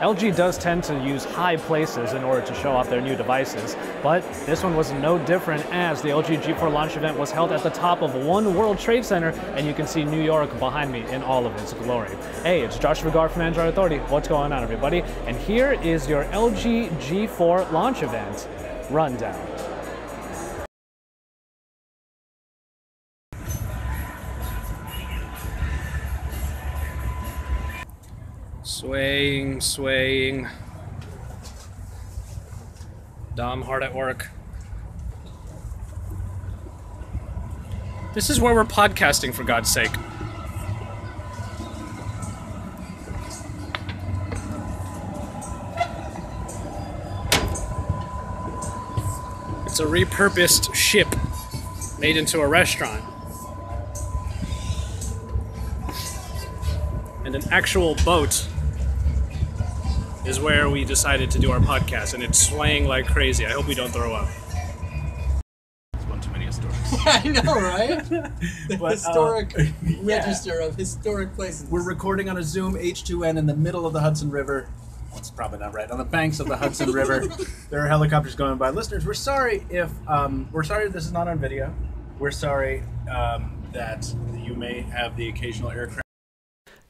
LG does tend to use high places in order to show off their new devices, but this one was no different, as the LG G4 launch event was held at the top of One World Trade Center, and you can see New York behind me in all of its glory. Hey, it's Josh Vergara from Android Authority. What's going on, everybody? And here is your LG G4 launch event rundown. Swaying, swaying. Dom hard at work. This is where we're podcasting, for God's sake. It's a repurposed ship made into a restaurant. And an actual boat is where we decided to do our podcast, and it's swaying like crazy. I hope we don't throw up. It's one too many historics. I know, right? The historic register of historic places. We're recording on a Zoom H2N in the middle of the Hudson River. Well, it's probably not right. On the banks of the Hudson River. There are helicopters going by. Listeners, we're sorry if this is not on video. We're sorry that you may have the occasional aircraft.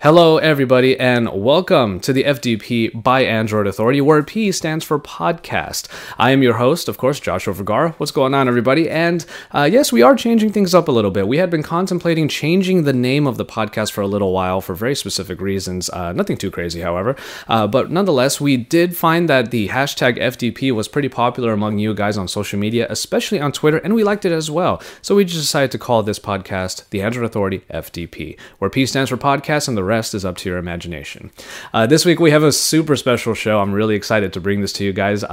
Hello, everybody, and welcome to the FDP by Android Authority, where P stands for podcast. I am your host, of course, Joshua Vergara. What's going on, everybody? And yes, we are changing things up a little bit. We had been contemplating changing the name of the podcast for a little while for very specific reasons. Nothing too crazy, however. But nonetheless, we did find that the hashtag FDP was pretty popular among you guys on social media, especially on Twitter, and we liked it as well. So we just decided to call this podcast the Android Authority FDP, where P stands for podcast and the rest is up to your imagination. This week we have a super special show. I'm really excited to bring this to you guys.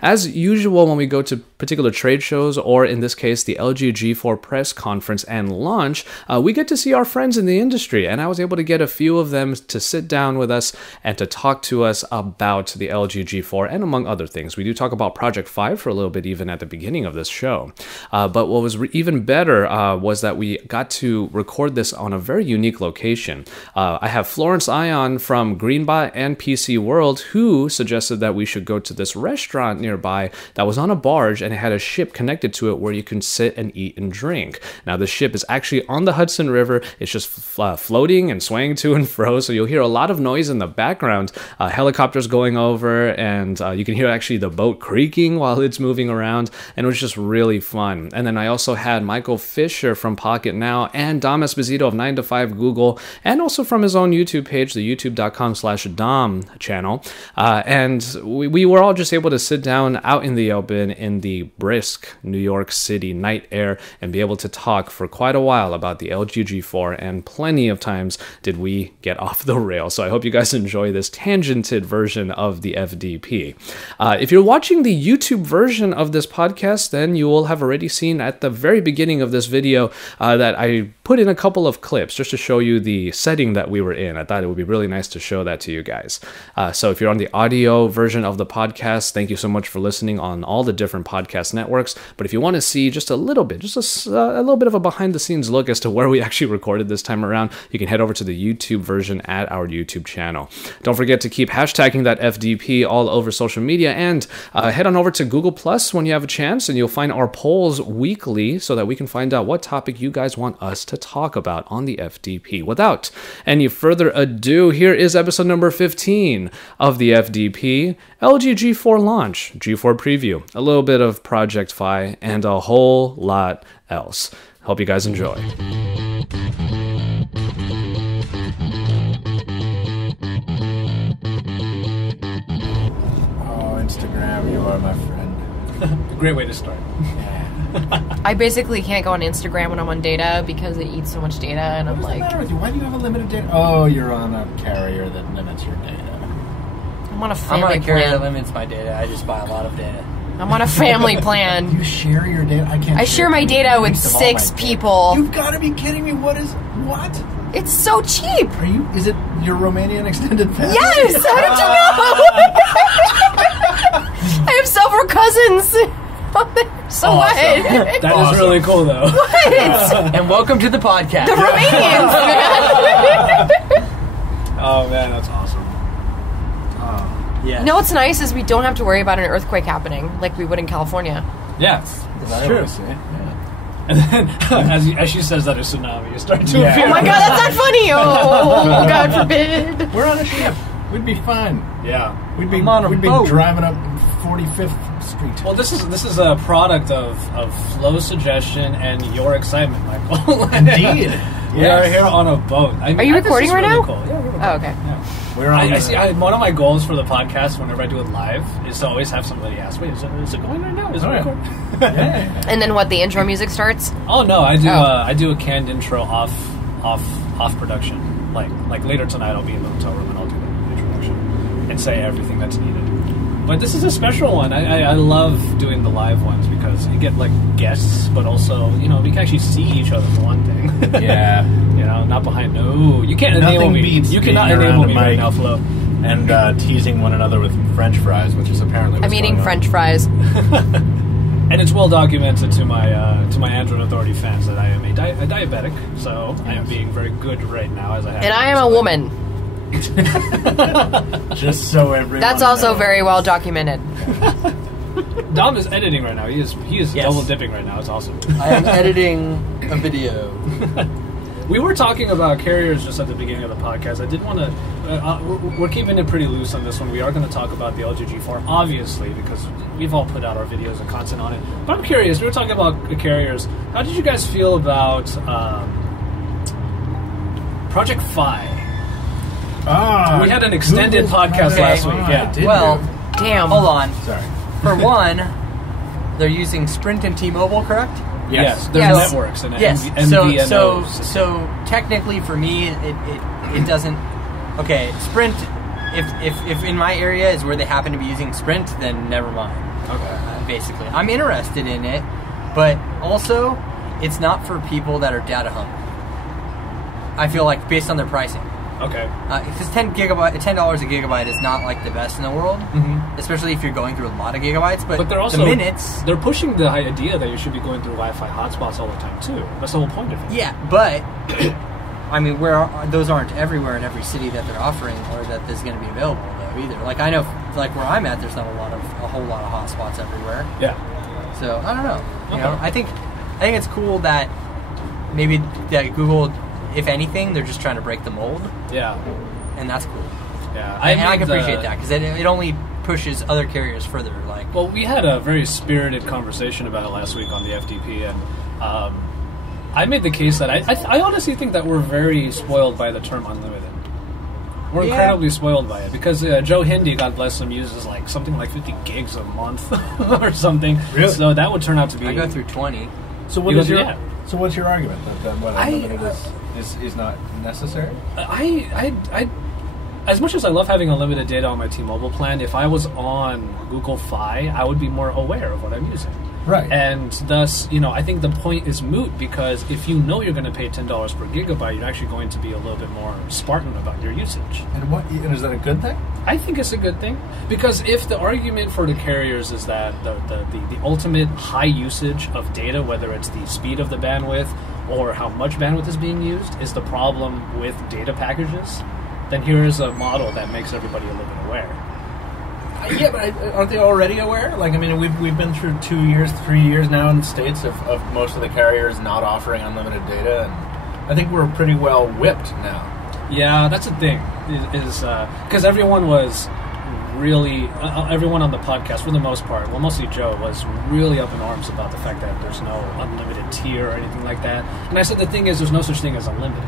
As usual, when we go to particular trade shows, or in this case, the LG G4 press conference and launch, we get to see our friends in the industry, and I was able to get a few of them to sit down with us and to talk to us about the LG G4 and among other things. We do talk about Project 5 for a little bit even at the beginning of this show. But what was even better was that we got to record this on a very unique location. I have Florence Ion from Greenbot and PC World, who suggested that we should go to this restaurant nearby that was on a barge, and it had a ship connected to it where you can sit and eat and drink. Now, the ship is actually on the Hudson River. It's just floating and swaying to and fro, so you'll hear a lot of noise in the background. Helicopters going over, and you can hear actually the boat creaking while it's moving around, and it was just really fun. And then I also had Michael Fisher from Pocketnow and Dom Esposito of 9 to 5 Google, and also from his own YouTube page, the youtube.com/Dom channel. And we were all just able to sit down out in the open in the brisk New York City night air and be able to talk for quite a while about the LG G4, and plenty of times did we get off the rail. So I hope you guys enjoy this tangented version of the FDP. If you're watching the YouTube version of this podcast, then you will have already seen at the very beginning of this video that I put in a couple of clips just to show you the setting that we were in. I thought it would be really nice to show that to you guys. So if you're on the audio version of the podcast, thank you so much for listening on all the different podcast networks. But if you want to see just a little bit, just a little bit of a behind the scenes look as to where we actually recorded this time around, you can head over to the YouTube version at our YouTube channel. Don't forget to keep hashtagging that FDP all over social media, and head on over to Google Plus when you have a chance, and you'll find our polls weekly so that we can find out what topic you guys want us to talk about on the FDP. Without any further ado, here is episode number 15 of the FDP, LG G4 launch, G4 preview, a little bit of Project Fi, and a whole lot else. Hope you guys enjoy. Oh, Instagram, you are my friend. Great way to start. I basically can't go on Instagram when I'm on data because it eats so much data, and I'm like... What's the matter with you? Why do you have a limited data? Oh, you're on a carrier that limits your data. I'm on a family I'm on a carrier that plan. limits my data. I just buy a lot of data. I'm on a family plan. You share your data? I share my data with 6 people. You've got to be kidding me. What? It's so cheap. Is it your Romanian extended family? Yes! How did you know? I have several cousins. So awesome. what? That is really cool, though. What? And welcome to the podcast. The Romanians, man. Oh, man, that's awesome. Yes. You know what's nice is we don't have to worry about an earthquake happening like we would in California. Yeah, That's true. and then as she says that, a tsunami is starting to appear. Oh my god, that's not funny! Oh, God forbid. We're on a ship. We'd be fine. Yeah. We'd be on a boat. driving up 45th Street. Well, this is a product of Flo's suggestion and your excitement, Michael. Indeed. We are here on a boat. I mean, Are you this recording is right really now? Cool. Yeah, we're recording. Oh, okay. Yeah. We're on. One of my goals for the podcast, whenever I do it live, is to always have somebody ask, "Wait, is it going right now? Is it recording?" Yeah. And then what? The intro music starts. Oh no, I do. Oh. I do a canned intro off production. Like later tonight, I'll be in the hotel room and I'll do the introduction and say everything that's needed. But this is a special one. I love doing the live ones because you get like guests, but also we can actually see each other for one thing. Yeah. Not behind. No, you can't enable Nothing me. beats You cannot being enable around me a right mic. now, Flo. And teasing one another with French fries, which is apparently what's I'm eating going on. French fries. And it's well documented to my Android Authority fans that I am a diabetic, so I am being very good right now as I have. And I am a woman. Just so everyone That's also knows. very well documented. Dom is editing right now. He is Yes. double dipping right now. It's awesome. I am editing a video. We were talking about carriers just at the beginning of the podcast. I did want to. We're keeping it pretty loose on this one. We are going to talk about the LGG4, obviously, because we've all put out our videos and content on it. But I'm curious. We were talking about the carriers. How did you guys feel about Project Fi? We had an extended Google podcast Fi. last week. Yeah. Did Well, you? Damn. hold on. Sorry. For one, they're using Sprint and T-Mobile, correct? Yes. There's Yes. networks and Yes. MVNOs. So technically, for me, it doesn't. Okay, Sprint. If in my area is where they happen to be using Sprint, then never mind. Okay. Basically, I'm interested in it, but also, it's not for people that are data hungry. I feel like based on their pricing. Okay. Because $10 a gigabyte is not like the best in the world, especially if you're going through a lot of gigabytes. But they're also the minutes. They're pushing the idea that you should be going through Wi-Fi hotspots all the time too. That's the whole point of it. Yeah, but I mean, those aren't everywhere in every city that they're offering, or that there's going to be available though either. Like I know, like where I'm at, there's not a whole lot of hotspots everywhere. Yeah. So I don't know. You know, Okay. I think it's cool that maybe that Google, if anything, they're just trying to break the mold, Yeah. and that's cool. Yeah. I can appreciate that because it only pushes other carriers further. Like, Well, we had a very spirited conversation about it last week on the FDP, and I made the case that I honestly think that we're very spoiled by the term unlimited. We're Yeah. incredibly spoiled by it because Joe Hindi, God bless him, uses like something like 50 gigs a month or something. Really? So that would turn out to be. I go through 20. So You what's go your through- so what's your argument that what I- unlimited is not necessary? I as much as I love having unlimited data on my T-Mobile plan, if I was on Google Fi, I would be more aware of what I'm using. Right. And thus, I think the point is moot because if you know you're going to pay $10 per gigabyte, you're actually going to be a little bit more Spartan about your usage. And is that a good thing? I think it's a good thing because if the argument for the carriers is that the ultimate high usage of data, whether it's the speed of the bandwidth or how much bandwidth is being used, is the problem with data packages, then here is a model that makes everybody a little bit aware. Yeah, but aren't they already aware? Like, I mean, we've been through 2 years, 3 years now in the States of most of the carriers not offering unlimited data, and I think we're pretty well whipped now. Yeah, that's the thing. Is because everyone was really everyone on the podcast for the most part, well, mostly Joe, was really up in arms about the fact that there's no unlimited tier or anything like that. And I said the thing is, there's no such thing as unlimited.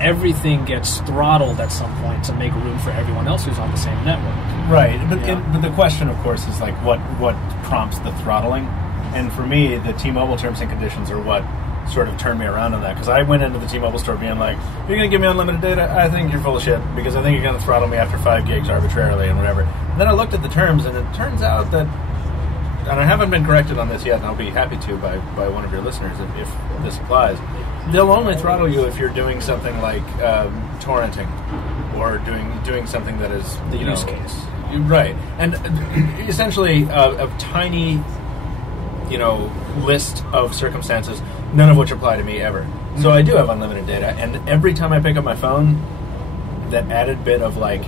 Everything gets throttled at some point to make room for everyone else who's on the same network. Right, but Yeah. but the question, of course, is like what prompts the throttling? And for me, the T-Mobile terms and conditions are what sort of turned me around on that, because I went into the T-Mobile store being like, "You're going to give me unlimited data? I think you're full of shit, because I think you're going to throttle me after 5 gigs arbitrarily and whatever." And then I looked at the terms, and it turns out that, and I haven't been corrected on this yet, and I'll be happy to by one of your listeners if this applies. They'll only throttle you if you're doing something like torrenting or doing something that is The use case. Right, and essentially a tiny, list of circumstances, none of which apply to me ever. So I do have unlimited data, and every time I pick up my phone, that added bit of like,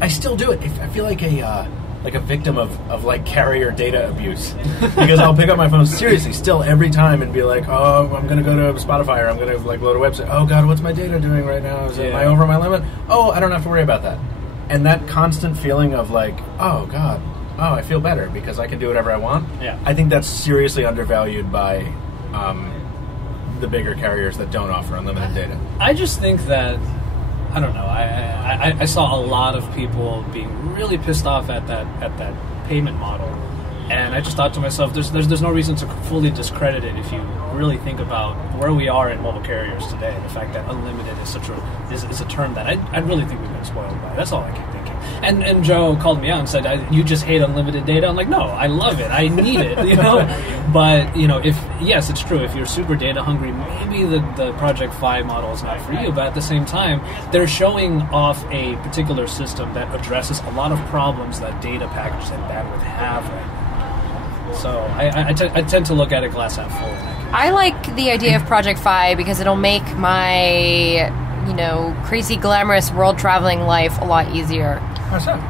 I still do it. I feel like a victim of like carrier data abuse because I'll pick up my phone seriously still every time and be like, oh, I'm gonna go to Spotify or I'm gonna like load a website. Oh God, what's my data doing right now? Am I over my limit? Oh, I don't have to worry about that. And that constant feeling of like, oh God, oh, I feel better because I can do whatever I want. Yeah. I think that's seriously undervalued by the bigger carriers that don't offer unlimited data. I just think that, I don't know, I saw a lot of people being really pissed off at that payment model, and I just thought to myself, there's no reason to fully discredit it if you really think about where we are in mobile carriers today. The fact that unlimited is a term that I really think we've been spoiled by. That's all I keep thinking. And Joe called me out and said, "You just hate unlimited data." I'm like, no, I love it. I need it, you know. But you know, yes, it's true. If you're super data hungry, maybe the Project Fi model is not for you. But at the same time, they're showing off a particular system that addresses a lot of problems that data packages and bandwidth have right now. So I tend to look at it glass half full. I like the idea of Project Fi because it'll make my, crazy glamorous world traveling life a lot easier. How's that?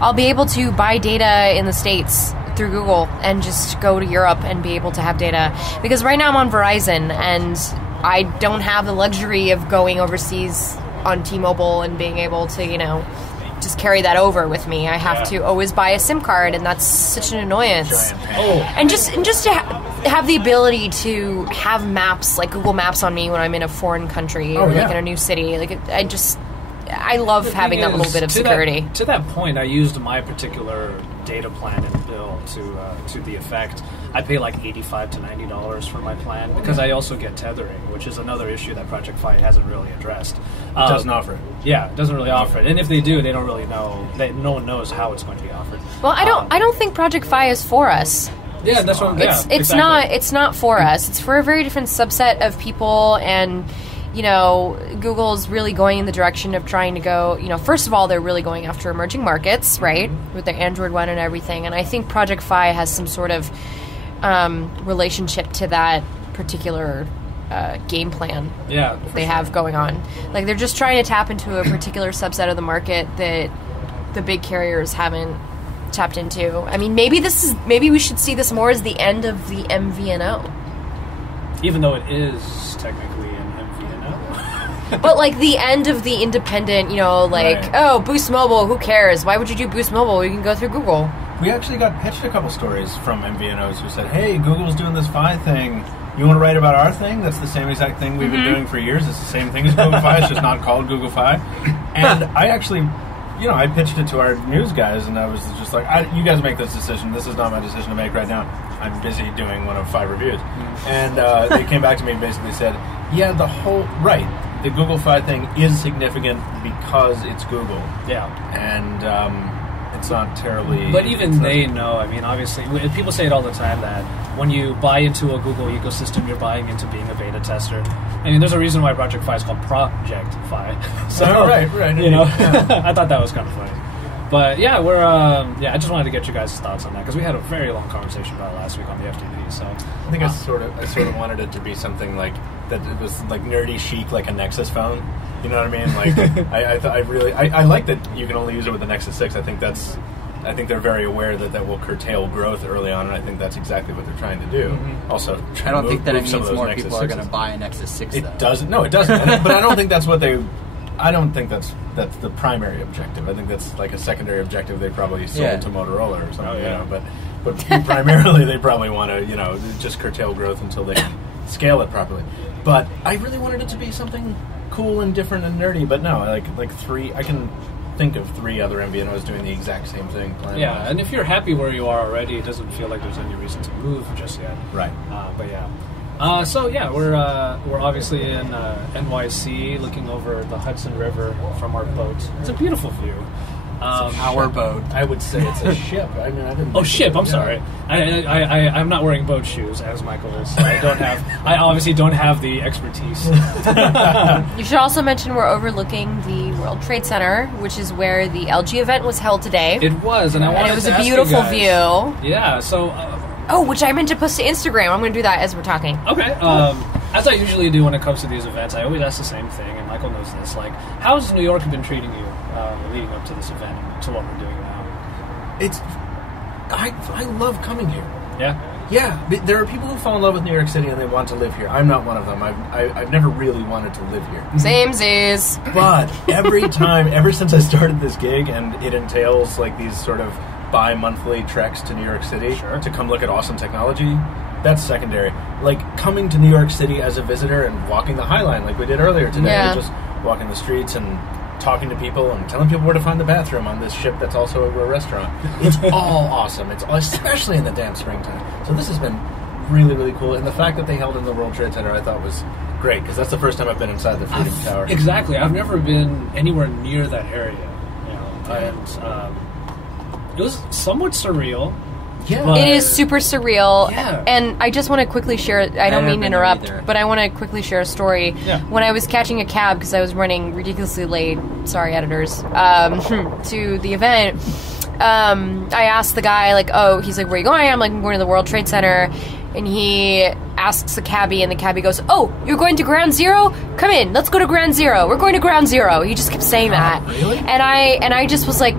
I'll be able to buy data in the States through Google and just go to Europe and be able to have data. Because right now I'm on Verizon and I don't have the luxury of going overseas on T-Mobile and being able to, just carry that over with me. I have to always buy a SIM card, and that's such an annoyance. And just to have the ability to have maps like Google Maps on me when I'm in a foreign country or like in a new city. Like I love having that little bit of security. To that point, I used my particular data plan and bill to the effect. I pay like $85 to $90 for my plan because I also get tethering, which is another issue that Project Fi hasn't really addressed. It doesn't offer it. Yeah, it doesn't really offer it. And if they do, they don't really know. No one knows how it's going to be offered. Well, I don't think Project Fi is for us. Yeah, that's what. It's not for us. It's for a very different subset of people, and Google's really going in the direction of trying to go. First of all, they're really going after emerging markets, right, with their Android One and everything. And I think Project Fi has some sort of relationship to that particular game plan they have going on. Like they're just trying to tap into a particular subset of the market that the big carriers haven't tapped into. I mean, maybe we should see this more as the end of the MVNO. Even though it is technically an MVNO. But like the end of the independent, oh, Boost Mobile, who cares? Why would you do Boost Mobile? You can go through Google. We actually got pitched a couple stories from MVNOs who said, hey, Google's doing this Fi thing. You want to write about our thing? That's the same exact thing we've been doing for years. It's the same thing as Google Fi. It's just not called Google Fi. And I actually, I pitched it to our news guys, and I was just like, you guys make this decision. This is not my decision to make right now. I'm busy doing one of 5 reviews. And they came back to me and basically said, yeah, the Google Fi thing is significant because it's Google. Yeah. And it's not terribly... But even they know, I mean, obviously, people say it all the time that when you buy into a Google ecosystem, you're buying into being a beta tester. I mean, there's a reason why Project Fi is called Project Fi. So, right. I thought that was kind of funny. But yeah, I just wanted to get you guys' thoughts on that because we had a very long conversation about it last week on the FDP. So I think I sort of wanted it to be something like that. It was like nerdy chic, like a Nexus phone. You know what I mean? Like I like that you can only use it with the Nexus 6. I think they're very aware that will curtail growth early on, and I think that's exactly what they're trying to do. Mm-hmm. Also, I don't think that it means more people are going to buy a Nexus 6. It doesn't. No, it doesn't. But I don't think that's what they. I don't think that's the primary objective. I think that's like a secondary objective they probably sold to Motorola or something. But primarily they probably want to just curtail growth until they can scale it properly. But I really wanted it to be something cool and different and nerdy. But no, like 3. I can think of 3 other MVNOs doing the exact same thing. Yeah, and if you're happy where you are already, it doesn't feel like there's any reason to move just yet. Right. But yeah. We're obviously in NYC, looking over the Hudson River from our boat. It's a beautiful view. It's our boat. I would say it's a ship. I mean, I didn't. Oh, ship. I'm sorry. I'm not wearing boat shoes, as Michael is. I obviously don't have the expertise. You should also mention we're overlooking the World Trade Center, which is where the LG event was held today. It was, and it was a beautiful view. Yeah. So. Which I meant to post to Instagram. I'm going to do that as we're talking. Okay. As I usually do when it comes to these events, I always ask the same thing, and Michael knows this. Like, how's New York been treating you? leading up to this event and to what we're doing now. I love coming here. Yeah. Yeah, there are people who fall in love with New York City and they want to live here. I'm not one of them. I've never really wanted to live here. Same Z's. But every time, ever since I started this gig, and it entails like these sort of bi-monthly treks to New York City to come look at awesome technology, that's secondary. Like coming to New York City as a visitor and walking the High Line like we did earlier today, just walking the streets and talking to people and telling people where to find the bathroom on this ship that's also a restaurant. It's all awesome. It's especially in the damn springtime. So this has been really, really cool. And the fact that they held in the World Trade Center I thought was great, because that's the first time I've been inside the Freedom Tower. Exactly. I've never been anywhere near that area. And it was somewhat surreal. Yeah. It is super surreal. Yeah. And I just want to quickly share, I don't mean to interrupt, but I want to quickly share a story. Yeah. When I was catching a cab, because I was running ridiculously late, sorry editors, to the event, I asked the guy, like, he's like, where are you going? I'm like, I'm going to the World Trade Center. And he asks the cabbie, and the cabbie goes, oh, you're going to Ground Zero? Come in, let's go to Ground Zero. We're going to Ground Zero. He just kept saying that. Really? And I just was like,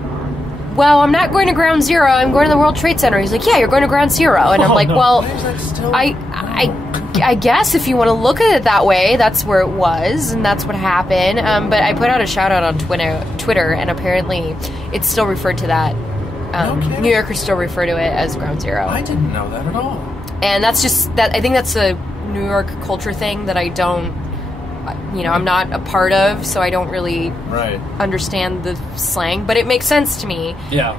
well, I'm not going to Ground Zero. I'm going to the World Trade Center. He's like, yeah, you're going to Ground Zero. And I'm like, well, why is that still... I guess if you want to look at it that way, that's where it was, and that's what happened. But I put out a shout-out on Twitter, and apparently it's still referred to that. New Yorkers still refer to it as Ground Zero. I didn't know that at all. And that's just... I think that's a New York culture thing that I don't... I'm not a part of, so I don't really understand the slang, but it makes sense to me. Yeah.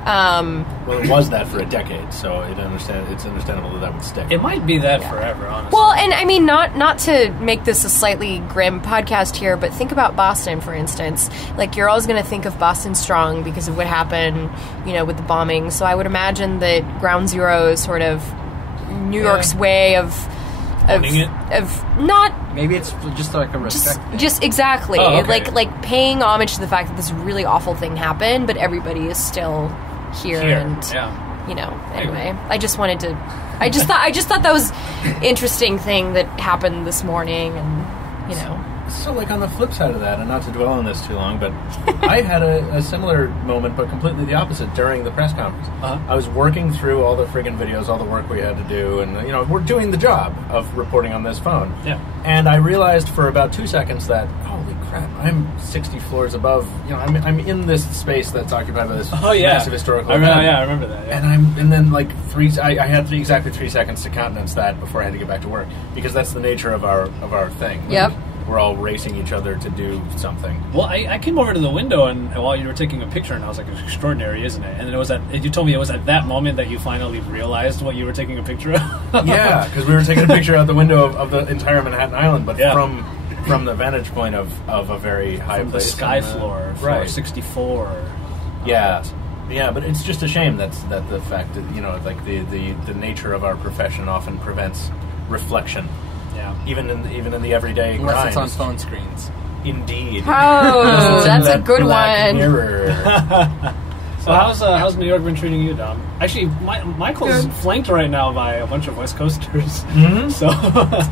Well, it was that for a decade, so it's understandable that would stick. It might be that forever, honestly. Well, and I mean, not to make this a slightly grim podcast here, but think about Boston, for instance. Like, you're always going to think of Boston strong because of what happened, with the bombing. So I would imagine that Ground Zero is sort of New York's way of not... Maybe it's just like a respect thing. Just exactly. Oh, okay. Like paying homage to the fact that this really awful thing happened, but everybody is still here. And, anyway. I just wanted to... I just thought that was interesting thing that happened this morning, and, So, like, on the flip side of that, and not to dwell on this too long, but I had a similar moment, but completely the opposite, during the press conference. I was working through all the friggin' videos, all the work we had to do, and, we're doing the job of reporting on this phone. Yeah. And I realized for about 2 seconds that, holy crap, I'm 60 floors above, I'm in this space that's occupied by this massive historical event. I remember that, yeah. And then I had exactly 3 seconds to countenance that before I had to get back to work, because that's the nature of our thing. Yep. We're all racing each other to do something. Well, I came over to the window and while you were taking a picture, and I was like, it's extraordinary, isn't it? And then you told me it was at that moment that you finally realized what you were taking a picture of. Yeah, because we were taking a picture out the window of the entire Manhattan Island, but from the vantage point of a very high from place. The sky floor, floor 64. Yeah. Yeah, but it's just a shame that the fact that, like the nature of our profession often prevents reflection. Yeah. Even in the everyday Unless grind. it's on phone screens. Indeed. Oh, that's a good Black one. Mirror. So how's New York been treating you, Dom? Actually, Michael's flanked right now by a bunch of West Coasters. Mm-hmm. So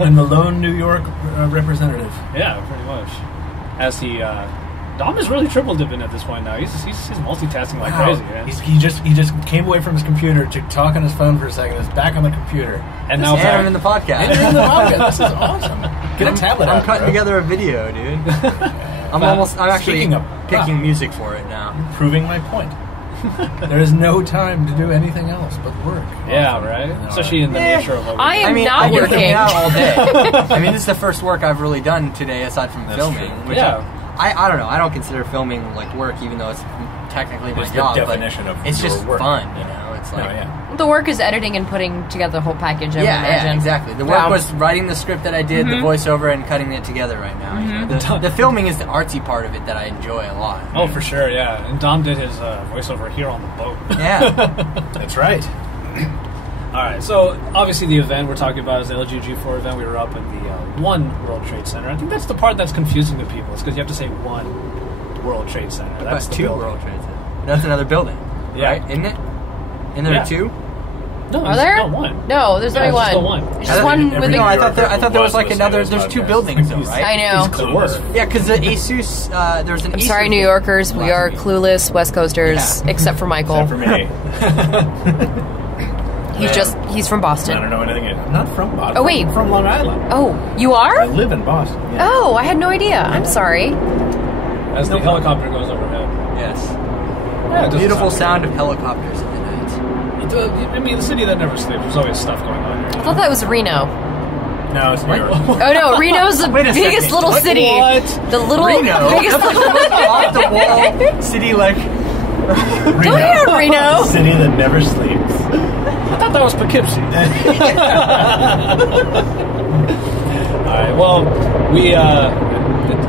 I'm the lone New York representative. Yeah, pretty much. As he Dom is really triple dipping at this point now. He's multitasking like crazy, man. He just came away from his computer to talk on his phone for a second. Is back on the computer, and now I'm in the podcast. And you're in the podcast. This is awesome. Get a tablet out. I'm cutting together a video, dude. I'm actually picking music for it now. Proving my point. There is no time to do anything else but work. Yeah, right. Especially in the nature of what we I do. am not working. I out all day. I mean, this is the first work I've really done today, aside from filming. Which I don't know. I don't consider filming like work, even though it's technically my job. The definition of it's just work. fun, It's like the work is editing and putting together the whole package. I would imagine. Yeah, exactly. The work was writing the script that I did, the voiceover, and cutting it together right now. The filming is the artsy part of it that I enjoy a lot. Oh, for sure, yeah. And Dom did his voiceover here on the boat. Yeah, that's right. All right, so obviously the event we're talking about is the LGG4 event. We were up in the One World Trade Center. I think that's the part that's confusing to people. It's because you have to say One World Trade Center. That's two World Trade Center. That's another building, right? Isn't it? Isn't there two? No, Are there? not one. No, there's only it's just the one. one. It's just one with Every a... No, I New thought Yorker there was who like was another. listening to There's this two podcast. buildings though, right? I know. Clueless. Yeah, because the ASUS, there's an. I'm ASUS sorry, New Yorkers. We are clueless West Coasters, Yeah. except for Michael. Except for me. He's from I Boston. don't know anything. I'm not from Boston. Oh, wait. I'm from Long Island. Oh, you I are? live in Boston. Yeah. Oh, I had no idea. I'm sorry. As the helicopter goes overhead. Yes. Yeah, it doesn't Beautiful sound- sound of helicopters at night. I mean, the city that never sleeps. There's always stuff going on I here. thought that was Reno. No, it's New York. Oh no, Reno's the Wait a biggest second. little What? city. What? The little Reno? biggest That's little. like off the wall city, like. Go ahead, Reno. City that never sleeps. I thought that was Poughkeepsie. Alright, well, we,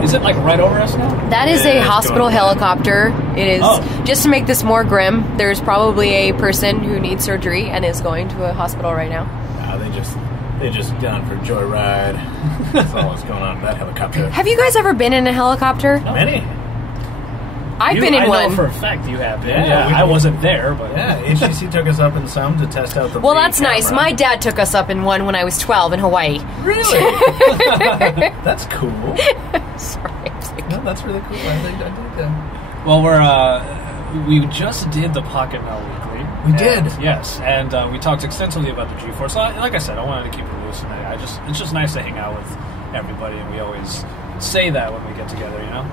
is it like right over us now? That is Yeah, a it's hospital going down. helicopter. It is Oh. just to make this more grim. There's probably a person who needs surgery and is going to a hospital right now. No, they just down for a joyride. That's all that's going on in that helicopter. Have you guys ever been in a helicopter? Many. I've been in I one. know for a fact you have been. Yeah, I wasn't there, but... Yeah, HTC took us up in some to test out the Well, lead that's nice. camera. My dad took us up in one when I was 12 in Hawaii. Really? That's cool. Sorry. No, that's really cool. I think I did that. Well, we just did the Pocketnow Weekly. We did. Yes, and we talked extensively about the G4. So, like I said, I wanted to keep it loose, and it's just nice to hang out with everybody, and we always say that when we get together, you know.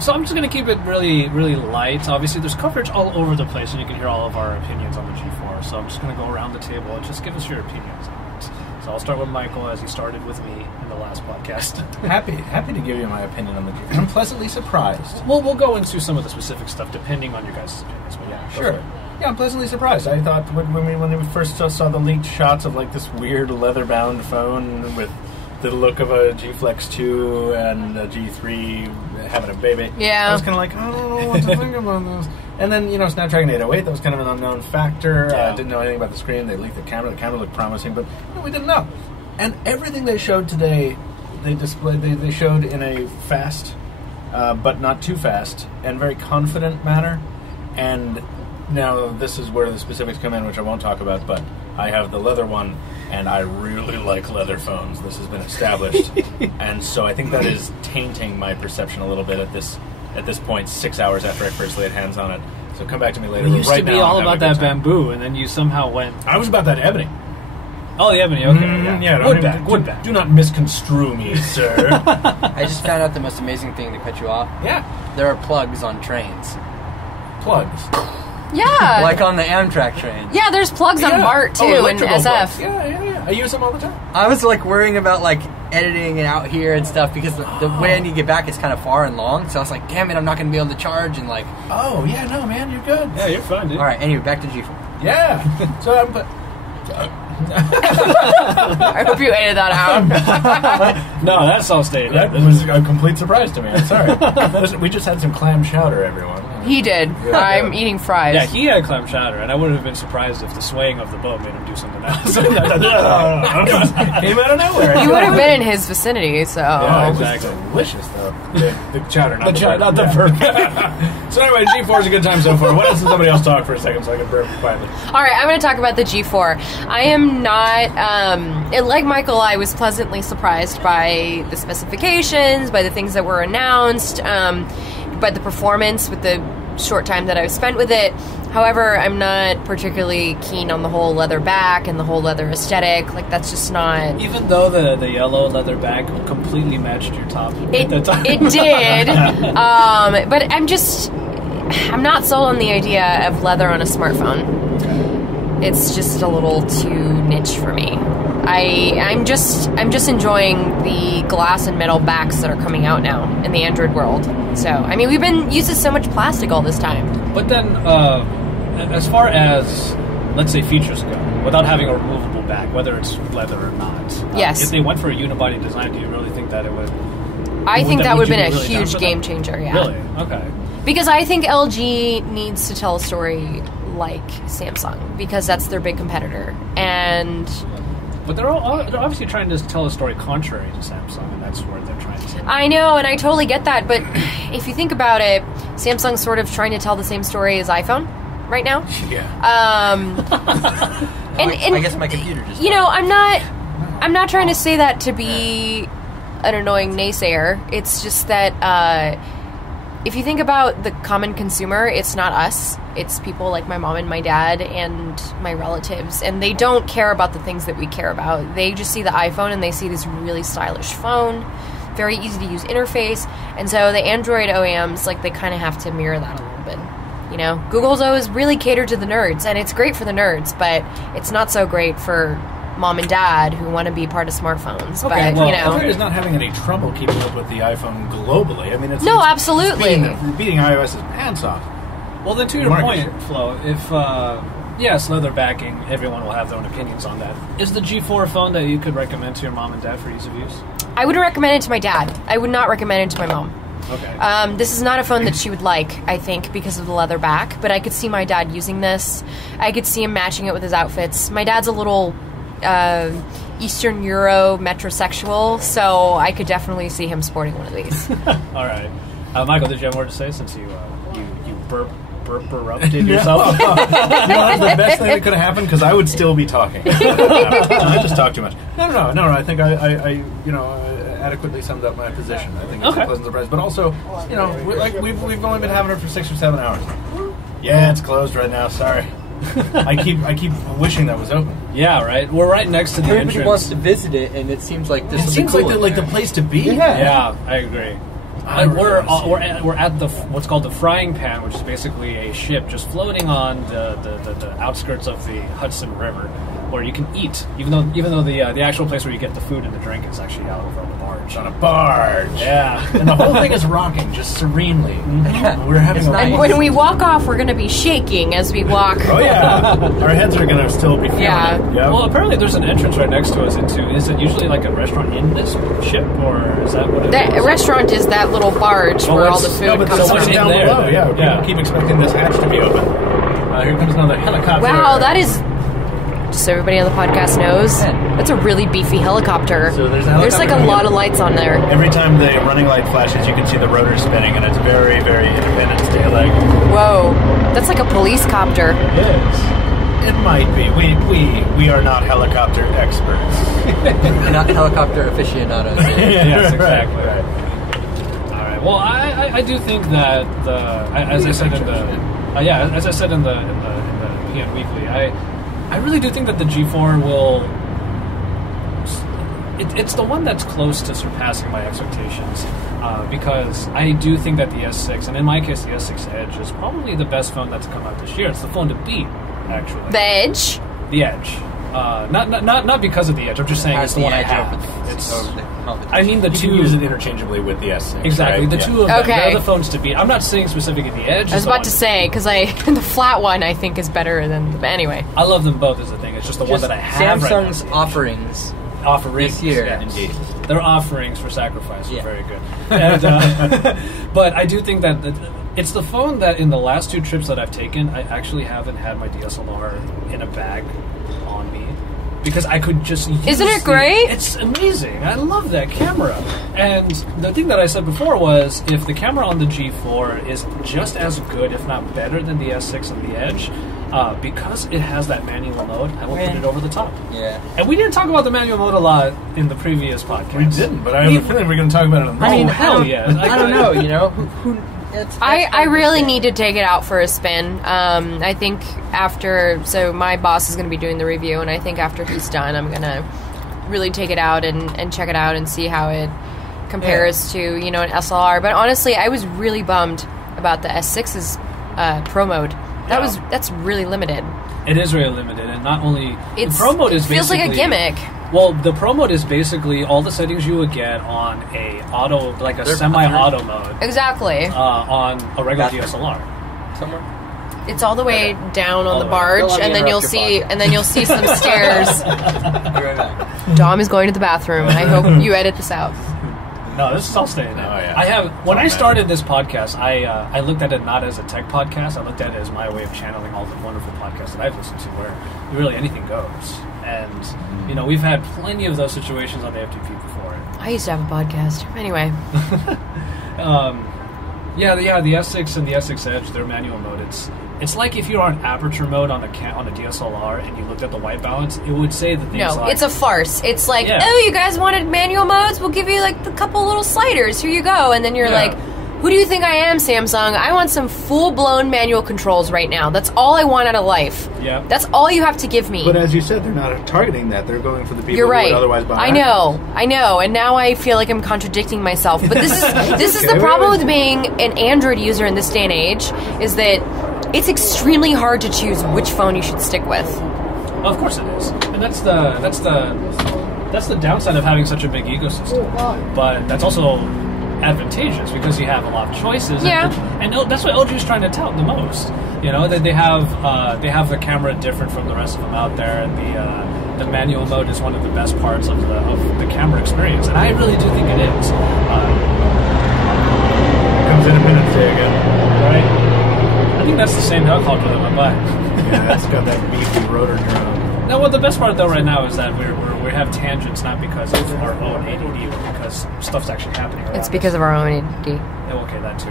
So I'm just going to keep it really, really light. Obviously, there's coverage all over the place, and you can hear all of our opinions on the G4. So I'm just going to go around the table and just give us your opinions on it. So I'll start with Michael, as he started with me in the last podcast. Happy to give you my opinion on the G4. I'm pleasantly surprised. We'll go into some of the specific stuff depending on your guys' opinions. But yeah, go for Sure. it. Yeah, I'm pleasantly surprised. I thought when we first saw the leaked shots of like this weird leather-bound phone with the look of a G Flex 2 and a G3 having a baby, Yeah. I was kind of like, I don't know what to think about this. And then, Snapdragon 808, that was kind of an unknown factor. Yeah. Didn't know anything about the screen. They leaked the camera. The camera looked promising, but we didn't know. And everything they showed today, they showed in a fast, but not too fast, and very confident manner. And now this is where the specifics come in, which I won't talk about, but I have the leather one, and I really like leather phones. This has been established. And so I think that is tainting my perception a little bit at this point, 6 hours after I first laid hands on it. So come back to me later. It But used right to be now, all I'm about having a that good time. bamboo, and then you somehow went... I was about that ebony. Oh, the ebony, okay. Yeah, Woodback. Do not misconstrue me, sir. I just found out the most amazing thing to cut you off. Yeah, There are plugs on trains, plugs. Yeah. like on the Amtrak trains. Yeah, there's plugs on Yeah. BART too Oh, and electrical SF. plugs. Yeah. I use them all the time. I was like worrying about like editing and out here and stuff because the way I need to get back is kind of far and long. So I was like, damn it, I'm not going to be able to charge and like. Oh, yeah, no, man, you're good. Yeah, you're fine, dude. All right, anyway, back to G4. Yeah. So I'm... I hope you edited that out. No, that's all stayed. That was a complete surprise to me. I'm sorry. Listen, we just had some clam chowder, everyone. He did. Yeah. I'm eating fries. Yeah, he had clam chowder, and I wouldn't have been surprised if the swaying of the boat made him do something else. Came out of nowhere. You would have been in his vicinity, so. Yeah, exactly. It was delicious, though. The chowder, not The chowder, not the burp. So anyway, G4 is a good time so far. What else did somebody else talk for a second so I can burp quietly? All right, I'm going to talk about the G4. I am not, like Michael, I was pleasantly surprised by the specifications, by the things that were announced, by the performance with the short time that I've spent with it. However, I'm not particularly keen on the whole leather back and the whole leather aesthetic. Like, that's just not... Even though the yellow leather bag completely matched your top at that time. It did. But I'm not sold on the idea of leather on a smartphone. It's just a little too niche for me. I'm just enjoying the glass and metal backs that are coming out now in the Android world. So, I mean, we've been using so much plastic all this time. But then, as far as, let's say, features go, without having a removable back, whether it's leather or not, Yes. if they went for a unibody design, do you really think that it would... I think that would have been a you be really down huge for game that? changer, yeah. Really? Okay. Because I think LG needs to tell a story like Samsung, because that's their big competitor. And... But they're obviously trying to tell a story contrary to Samsung, and that's where they're trying to... I know, and I totally get that, but if you think about it, Samsung's sort of trying to tell the same story as iPhone right now. Yeah. I guess my computer just. You know, I'm not trying to say that to be an annoying naysayer. It's just that if you think about the common consumer, it's not us. It's people like my mom and my dad and my relatives, and they don't care about the things that we care about. They just see the iPhone and they see this really stylish phone, very easy to use interface, and so the Android OEMs, like, they kind of have to mirror that a little bit. You know, Google's always really catered to the nerds, and it's great for the nerds, but it's not so great for mom and dad who want to be part of smartphones. Okay, but, well, you know, Android is not having any trouble keeping up with the iPhone globally. I mean, it's absolutely. It's beating iOS's pants off. Well, then to your point, Flo, if yes, leather backing, everyone will have their own opinions on that. Is the G4 a phone that you could recommend to your mom and dad for ease of use? I would recommend it to my dad. I would not recommend it to my mom. Okay. This is not a phone that she would like, I think, because of the leather back, but I could see my dad using this. I could see him matching it with his outfits. My dad's a little Eastern Euro metrosexual, so I could definitely see him sporting one of these. All right. Michael, did you have more to say since you burp-erupted yourself? No, that's the best thing that could have happened, because I would still be talking. I just talk too much. No. I think I adequately summed up my position. I think it's a pleasant surprise. But also, you know, we've only been having it for 6 or 7 hours. Yeah, it's closed right now. Sorry. I keep wishing that was open. Yeah, right. We're right next to the Everybody entrance. wants to visit it, and it seems like this. It seems cool like the place to be. Yeah, I agree. We're at the what's called the frying pan, which is basically a ship just floating on the outskirts of the Hudson River, where you can eat, even though the actual place where you get the food and the drink is actually out over on the barge. On a barge. Yeah, and the whole thing is rocking just serenely. We're having And when we walk off, we're going to be shaking as we walk. Oh yeah, our heads are going to still be feeling Yeah. it. Yep. Well, apparently there's an entrance right next to us is it usually like a restaurant in this ship, or is that what it is? The restaurant is that little barge where all the food No, but comes so what's much in down there, below. then? Yeah, Yeah. people keep expecting this hatch to be open. Here comes another helicopter. Wow, that is, just so everybody on the podcast knows, that's a really beefy helicopter. So there's a There's like a helicopter. lot of lights on there. Every time the running light flashes, you can see the rotor spinning, and it's very, very Independence Day-like. Whoa, that's like a police copter. It is. It might be. We are not helicopter experts. We're not helicopter aficionados. Yes, Right, exactly. right. All right. Well, I do think that as I said in the PN Weekly, I really do think that the G4 will. It's the one that's close to surpassing my expectations, because I do think that the S6, and in my case the S6 Edge, is probably the best phone that's come out this year. It's the phone to beat, actually. The Edge? The Edge. Not because of the Edge. I'm just saying it's the one I have. It's. I mean the You two. can use it interchangeably with the S6. Exactly, right? the Yeah. two of them, Okay. they're the phones to beat. I'm not saying specifically the Edge. I was about to say, because the flat one I think is better than, but anyway. I love them both as a thing. It's just the one that I have Samsung's right now. offerings Offerings this year. yeah. Indeed. Their offerings for sacrifice are Yeah. very good. And, but I do think that it's the phone that in the last 2 trips that I've taken, I actually haven't had my DSLR in a bag on me. Because I could just use Isn't it great? It's amazing. I love that camera. And the thing that I said before was, if the camera on the G4 is just as good, if not better, than the S6 and the Edge, because it has that manual mode, I will put it over the top. Yeah. And we didn't talk about the manual mode a lot in the previous podcast. We didn't, but I have a feeling we're going to talk about it on the I mean, hell yeah. I don't know. You know, who I really need to take it out for a spin. I think so my boss is going to be doing the review, and I think after he's done, I'm going to really take it out and check it out and see how it compares to, an SLR. But honestly, I was really bummed about the S6's Pro mode. That's really limited. It is really limited, and not only... The Pro mode is feels like a gimmick. Well, the Pro mode is basically all the settings you would get on a semi-auto mode. Exactly. On a regular Bathroom. DSLR. somewhere? It's all the way down on All the the way. barge, Don't let me and then interrupt your you'll see some stairs. Be right back. Dom is going to the bathroom, and I hope you edit this out. No, this is all staying in. Oh, yeah. I have when I started this podcast, I looked at it not as a tech podcast. I looked at it as my way of channeling all the wonderful podcasts that I've listened to, where really anything goes. And we've had plenty of those situations on the FDP before. I used to have a podcast. Anyway. Yeah, the S6 and the S6 Edge, they're manual mode. It's like if you're on aperture mode on a DSLR and you looked at the white balance, it would say the things No, it's a farce. It's like, Yeah. oh, you guys wanted manual modes? We'll give you like a couple little sliders. Here you go. And then you're Yeah. like, who do you think I am, Samsung? I want some full-blown manual controls right now. That's all I want out of life. Yeah. That's all you have to give me. But as you said, they're not targeting that. They're going for the people You're right. who would otherwise buy I know, and now I feel like I'm contradicting myself. But this is the problem with being an Android user in this day and age, is that it's extremely hard to choose which phone you should stick with. Well, of course it is, and that's the downside of having such a big ecosystem. But that's also advantageous because you have a lot of choices. Yeah. And that's what LG is trying to tout the most. You know, that they have the camera different from the rest of them out there, and the manual mode is one of the best parts of the camera experience, and I really do think it is. Comes Independence Day again. Right? I think that's the same helicopter that went by. Yeah, it's got that beefy rotor drum. No, well, the best part though right now is that we have tangents not because of our own ADD, but because stuff's actually happening around It's because of our own ADD. Yeah, okay, that too.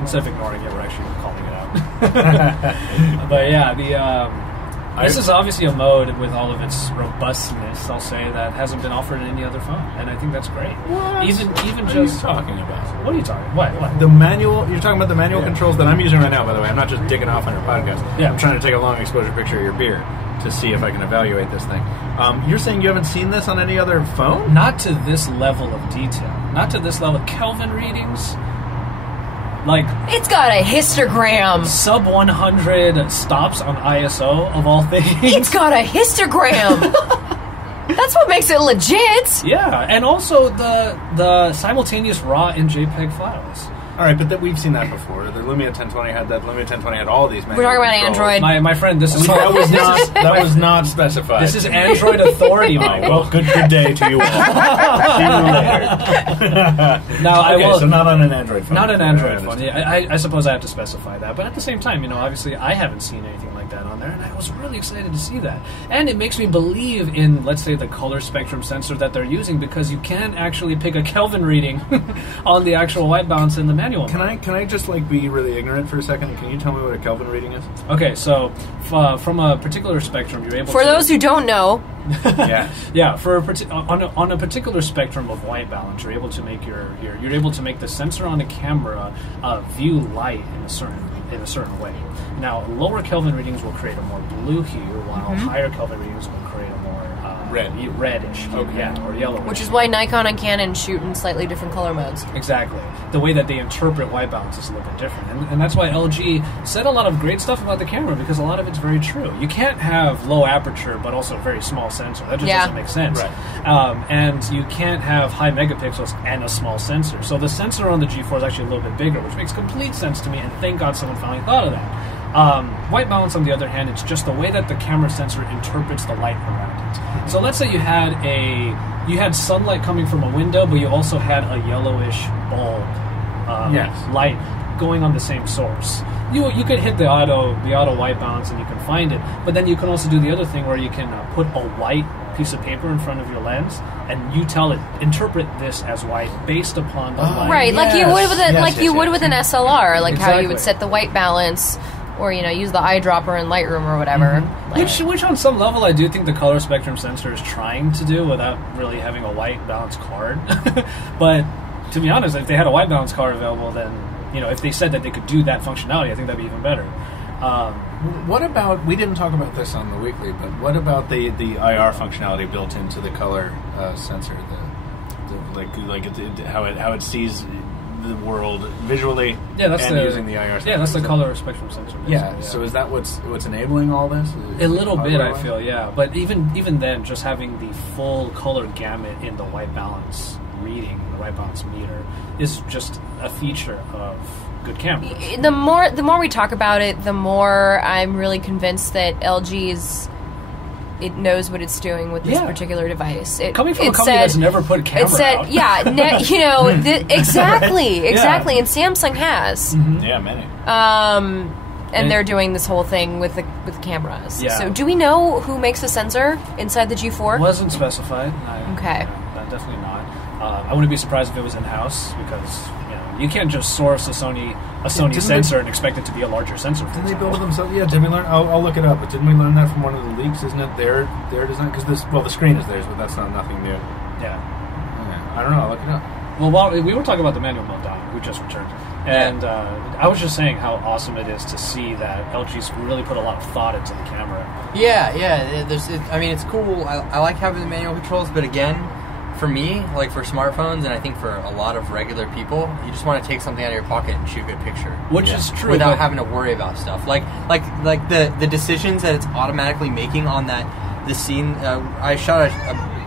Instead of ignoring it, we're actually calling it out. But yeah, this is obviously a mode with all of its robustness, I'll say, that hasn't been offered in any other phone, and I think that's great. What? Even What are you just talking about? what are you talking? What? The manual, you're talking about the manual controls that I'm using right now, by the way. I'm not just dicking off on your podcast. Yeah. I'm trying to take a long exposure picture of your beer to see if I can evaluate this thing. You're saying you haven't seen this on any other phone? Not to this level of detail. Not to this level. Kelvin readings, like It's got a histogram. sub 100 stops on ISO of all things. It's got a histogram. That's what makes it legit. Yeah, and also the simultaneous RAW and JPEG files. All right, but we've seen that before. The Lumia 1020 had that. Lumia 1020 had all these manual We're talking about controls. Android. My friend, this is That was not specified. this is Android authority, Oh, Michael. well, good day to you all. See you later. Now, I Okay, will. so not on an Android phone. Not an I Android phone. understand. Yeah, I suppose I have to specify that. But at the same time, you know, obviously I haven't seen anything like that on there, and I was really excited to see that. And it makes me believe in, let's say, the color spectrum sensor that they're using, because you can actually pick a Kelvin reading on the actual white balance in the manual. Can I just like be really ignorant for a second? Can you tell me what a Kelvin reading is? Okay, so from a particular spectrum, you're able For to... those who don't know, Yeah. Yeah, on a particular spectrum of white balance, you're able to make you're able to make the sensor on the camera view light in a certain way. Now, lower Kelvin readings will create a more blue hue, while higher Kelvin readings will create a more reddish hue, or yellowish. which is why Nikon and Canon shoot in slightly different color modes. Exactly. The way that they interpret white balance is a little bit different. And that's why LG said a lot of great stuff about the camera, because a lot of it's very true. You can't have low aperture but also a very small sensor. That just doesn't make sense. Right. And you can't have high megapixels and a small sensor. So the sensor on the G4 is actually a little bit bigger, which makes complete sense to me, and thank God someone finally thought of that. White balance, on the other hand, it's just the way that the camera sensor interprets the light around it. So let's say you had sunlight coming from a window, but you also had a yellowish bulb light going on the same source. You could hit the auto white balance and you can find it, but then you can also do the other thing where you can put a white piece of paper in front of your lens, and you tell it, interpret this as white based upon the light. Right, like you would with with an SLR, like how you would Exactly. set the white balance, or use the eyedropper in Lightroom or whatever. Like, Which on some level I do think the color spectrum sensor is trying to do without really having a white balance card. But to be honest, if they had a white balance card available, then if they said that they could do that functionality, I think that'd be even better. What about, we didn't talk about this on the weekly, but what about the IR functionality built into the color sensor? How it sees the world visually, using the IR sensor. Yeah, that's the color spectrum sensor. Yeah, so is that what's enabling all this? A little bit, I feel, yeah. But even then, just having the full color gamut in the white balance reading, the white balance meter, is just a feature of good cameras. the more we talk about it, the more I'm really convinced that it knows what it's doing with this particular device. Coming from a company that's never put a camera out. Exactly, and Samsung has. Yeah, many. And they're doing this whole thing with cameras. Yeah. So do we know who makes the sensor inside the G4? Wasn't specified. Okay. Definitely not. I wouldn't be surprised if it was in-house, because You can't just source a Sony sensor and expect it to be a larger sensor. Didn't they build it themselves? Yeah, did we learn? I'll look it up. But didn't we learn that from one of the leaks? Isn't it their design? Because the screen is theirs, but that's nothing new. Yeah. I don't know. I'll look it up. Well, while we were talking about the manual mode, Dom, we just returned, and I was just saying how awesome it is to see that LG's really put a lot of thought into the camera. Yeah. I mean, it's cool. I like having the manual controls, but again, for me, like for smartphones, and I think for a lot of regular people, you just want to take something out of your pocket and shoot a good picture, which is true, without having to worry about stuff like the decisions that it's automatically making on the scene. I shot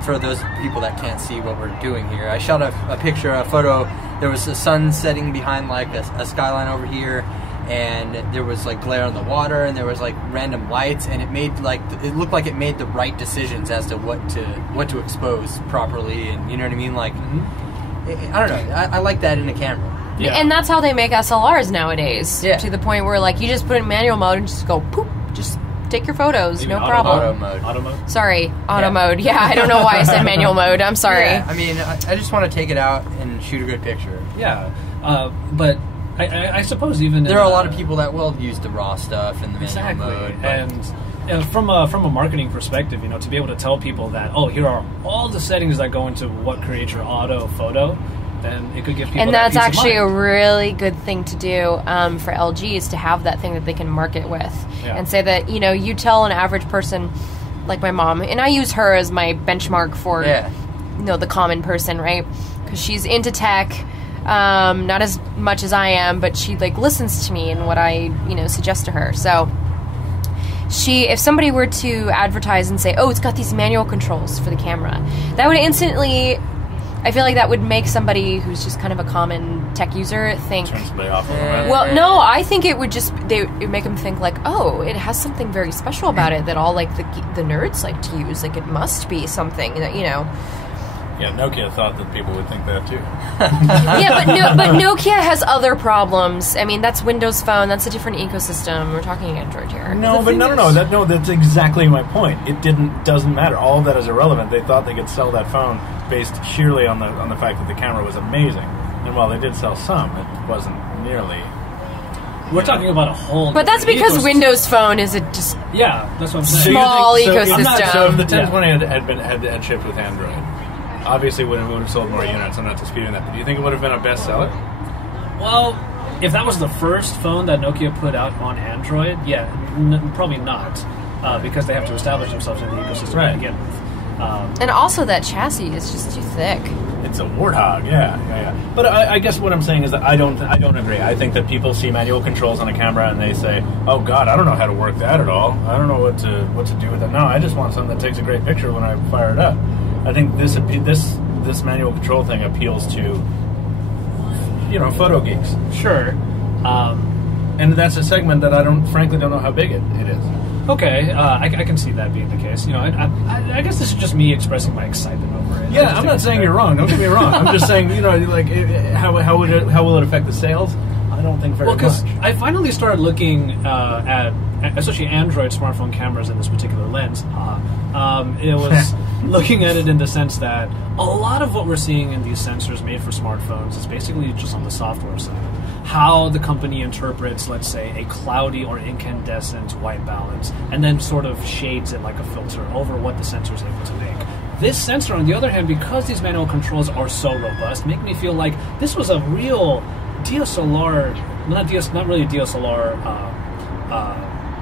for those people that can't see what we're doing here, I shot a photo. There was a sun setting behind like a skyline over here, and there was like glare on the water, and there was like random lights, and it looked like it made the right decisions as to what to expose properly, and you know what I mean. Like, I don't know. I like that in a camera. Yeah. And that's how they make SLRs nowadays. Yeah. To the point where like you just put it in manual mode and just go poop, just take your photos, even no problem. Auto mode. Sorry, auto mode. Yeah, I don't know why I said manual mode. I'm sorry. Yeah, I mean, I just want to take it out and shoot a good picture. Yeah, but I suppose even there are a lot of people that will use the raw stuff in the manual mode. And from a marketing perspective, you know, to be able to tell people that, oh, here are all the settings that go into what creates your auto photo, then it could give people. And that's that actually a really good thing to do for LG, is to have that thing that they can market with, and say that, you know, you tell an average person like my mom, and I use her as my benchmark for you know, the common person, right? Because she's into tech. Not as much as I am, but she like listens to me and what I, you know, suggest to her. So if somebody were to advertise and say, oh, it's got these manual controls for the camera, that would instantly, I feel like that would make somebody who's just kind of a common tech user think, turn somebody off. Well, no, I think it would make them think like, oh, it has something very special about it that all like the nerds like to use. Like, it must be something that, you know. Yeah, Nokia thought that people would think that too. Yeah, but Nokia has other problems. I mean, that's Windows Phone. That's a different ecosystem. We're talking Android here. No, that's exactly my point. It doesn't matter. All of that is irrelevant. They thought they could sell that phone based sheerly on the fact that the camera was amazing. And while they did sell some, it wasn't nearly. We're talking about a whole. But that's because Windows Phone is that's what I'm saying. Small ecosystem. So if the 1020 had shipped with Android, obviously it would have sold more units. I'm not disputing that. But do you think it would have been a bestseller? Well, if that was the first phone that Nokia put out on Android, probably not, because they have to establish themselves in the ecosystem to begin with. And also that chassis is just too thick. It's a warthog, yeah. But I guess what I'm saying is that I don't agree. I think that people see manual controls on a camera and they say, "Oh God, I don't know how to work that at all. I don't know what to do with it." No, I just want something that takes a great picture when I fire it up. I think this manual control thing appeals to, you know, photo geeks. Sure. And that's a segment that I frankly don't know how big it is. Okay, I can see that being the case. You know, I guess this is just me expressing my excitement over it. Yeah, I'm not saying you're wrong. Don't get me wrong. I'm just saying, you know, like, how will it affect the sales? I don't think very much. Well, because I finally started looking at especially Android smartphone cameras in this particular lens. It was looking at it in the sense that a lot of what we're seeing in these sensors made for smartphones is basically just on the software side. How the company interprets, let's say, a cloudy or incandescent white balance, and then sort of shades it like a filter over what the sensor is able to make. This sensor, on the other hand, because these manual controls are so robust, make me feel like this was a real DSLR, not really a DSLR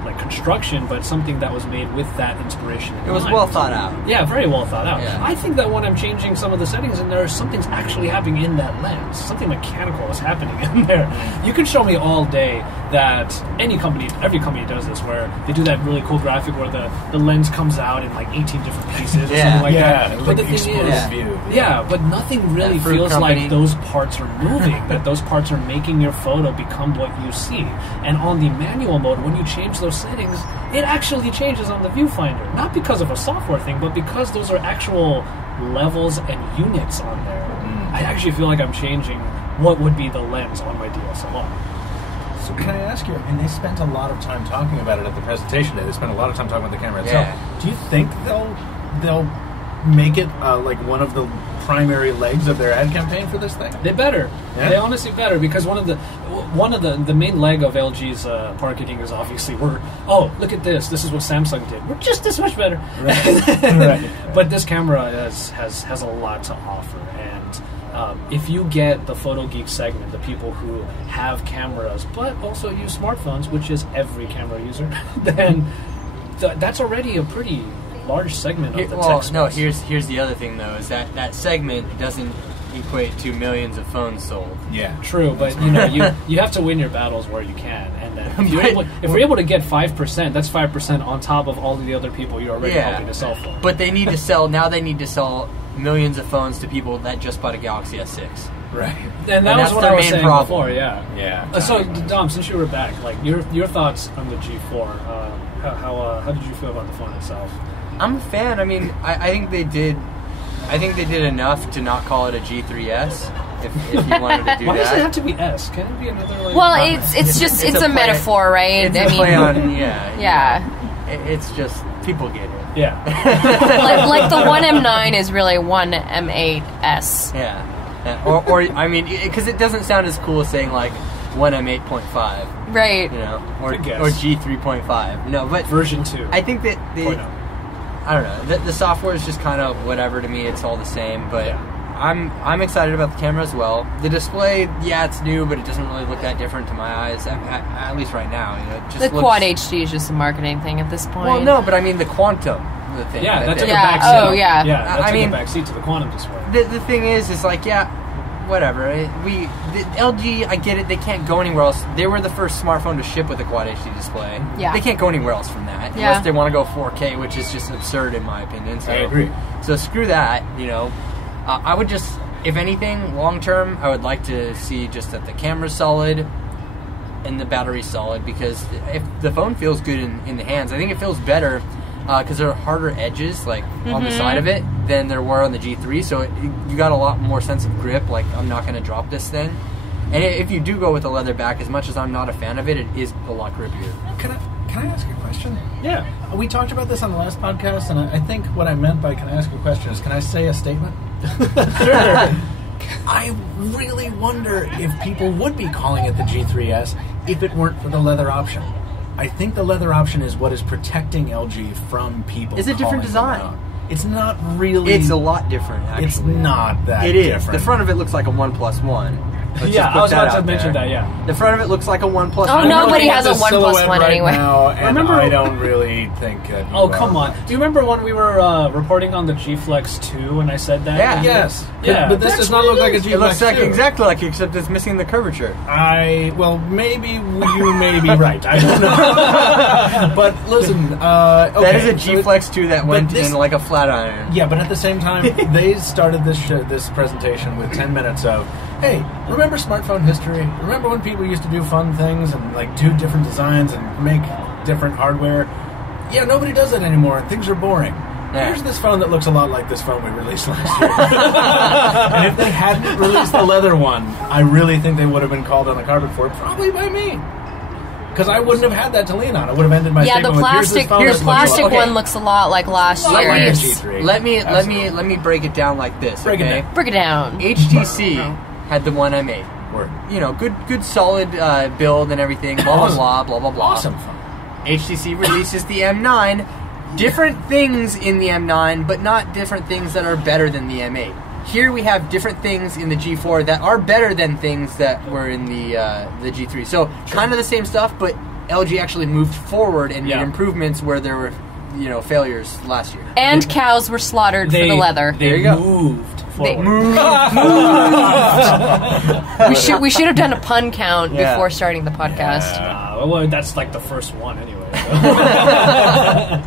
like construction, but something that was made with that inspiration in mind. It was well thought out. Yeah, very well thought out. Yeah. I think that when I'm changing some of the settings in there, something's actually happening in that lens. Something mechanical is happening in there. You can show me all day that every company does this, where they do that really cool graphic where the lens comes out in like 18 different pieces or something like that. But the thing is, but nothing really feels like those parts are moving, that those parts are making your photo become what you see. And on the manual mode, when you change those settings, it actually changes on the viewfinder. Not because of a software thing, but because those are actual levels and units on there. I actually feel like I'm changing what would be the lens on my DSLR. So can I ask you, and they spent a lot of time talking about it at the presentation day. They spent a lot of time talking about the camera itself. Do you think they'll make it like one of the primary legs of their ad campaign for this thing? They better. Yeah? They honestly better, because one of the main leg of LG's marketing is obviously look at this. This is what Samsung did. We're just this much better. Right. But this camera has a lot to offer, and if you get the photo geek segment, the people who have cameras but also use smartphones, which is every camera user, then that's already a pretty large segment of the tech space. No, here's the other thing though, is that segment doesn't equate to millions of phones sold. Yeah. True, but you have to win your battles where you can, and then if you're able to get 5%, that's 5% on top of all of the other people you're already helping to sell for. But they need to sell millions of phones to people that just bought a Galaxy S6. Right. And that was that's what their I was main saying problem. before, yeah. Yeah. So, Dom, since you were back, like your thoughts on the G4, how did you feel about the phone itself? I'm a fan. I mean, I think they did enough to not call it a G3S. If you wanted to do Why that. does it have to be S? Can it be another like? Well, it's a play- metaphor, right? It's a play on, Yeah. It's just, people get it. Yeah. like the 1M9 is really 1M8S. Yeah. Or I mean, because it doesn't sound as cool as saying like 1M8.5. Right. You know, or I guess. G3.5. No, but Version 2. I think that I don't know. The software is just kind of whatever to me. It's all the same, but I'm excited about the camera as well. The display, it's new, but it doesn't really look that different to my eyes. At least right now, it just The looks, Quad HD is just a marketing thing at this point. Well, no, but I mean the Quantum, the thing. Yeah, that took a Yeah, back seat. oh, yeah. Yeah, that I took mean, a back seat to the Quantum display. The thing is like, whatever. The LG, I get it. They can't go anywhere else. They were the first smartphone to ship with a Quad HD display. Yeah. They can't go anywhere else from that unless they want to go 4K, which is just absurd in my opinion. So, I agree. So screw that. I would just, if anything, long term, I would like to see just that the camera's solid and the battery's solid, because if the phone feels good in the hands, I think it feels better because there are harder edges like on the side of it than there were on the G3, so you got a lot more sense of grip, like I'm not going to drop this thing. And if you do go with a leather back, as much as I'm not a fan of it, it is a lot grippier. Can I ask a question? Yeah. We talked about this on the last podcast, and I think what I meant by "can I ask a question" is, can I say a statement? Sure. I really wonder if people would be calling it the G3S if it weren't for the leather option. I think the leather option is what is protecting LG from people. It's a different calling them design. out. It's not really. It's a lot different, actually. It's not that It is. different. The front of it looks like a OnePlus One. Let's Yeah, just put I was that about to out mention there. that, yeah. The front of it looks like a OnePlus Oh, One. nobody has a The 1+1 silhouette right anyway. now, and Remember- I don't really think that. Oh, come on. Do you remember when we were reporting on the G Flex 2 and I said that? Yeah. Yes. Yeah. But this does not look like a G It looks Flex like 2. exactly like it, except it's missing the curvature. Maybe you may be right. I don't know. But listen, okay. That is a so G Flex 2 that went this- in like a flat iron. Yeah, but at the same time, they started this presentation with 10 minutes of, hey, remember smartphone history? Remember when people used to do fun things and like do different designs and make different hardware? Yeah, nobody does that anymore, and things are boring. Yeah. Here's this phone that looks a lot like this phone we released last year. And if they hadn't released the leather one, I really think they would have been called on the carpet for it, probably by me. Because I wouldn't have had that to lean on. I would have ended my Yeah, the statement with, here's this plastic phone that looks a plastic lot- one looks a lot like last Like my year's. SG3. Let me Absolutely. break it down like this. Break it okay? down. Break it down. HTC had the One M8. Word. Good solid build and everything. Blah Awesome. blah blah blah blah. Awesome phone. HTC releases the M9. Different things in the M9, but not different things that are better than the M8. Here we have different things in the G4 that are better than things that were in the G3. So kind of the same stuff, but LG actually moved forward and made improvements where there were, failures last year. And cows were slaughtered for the leather. There you go. Moved forward. We should have done a pun count Yeah. before starting the podcast. Well, that's like the first one anyway. So.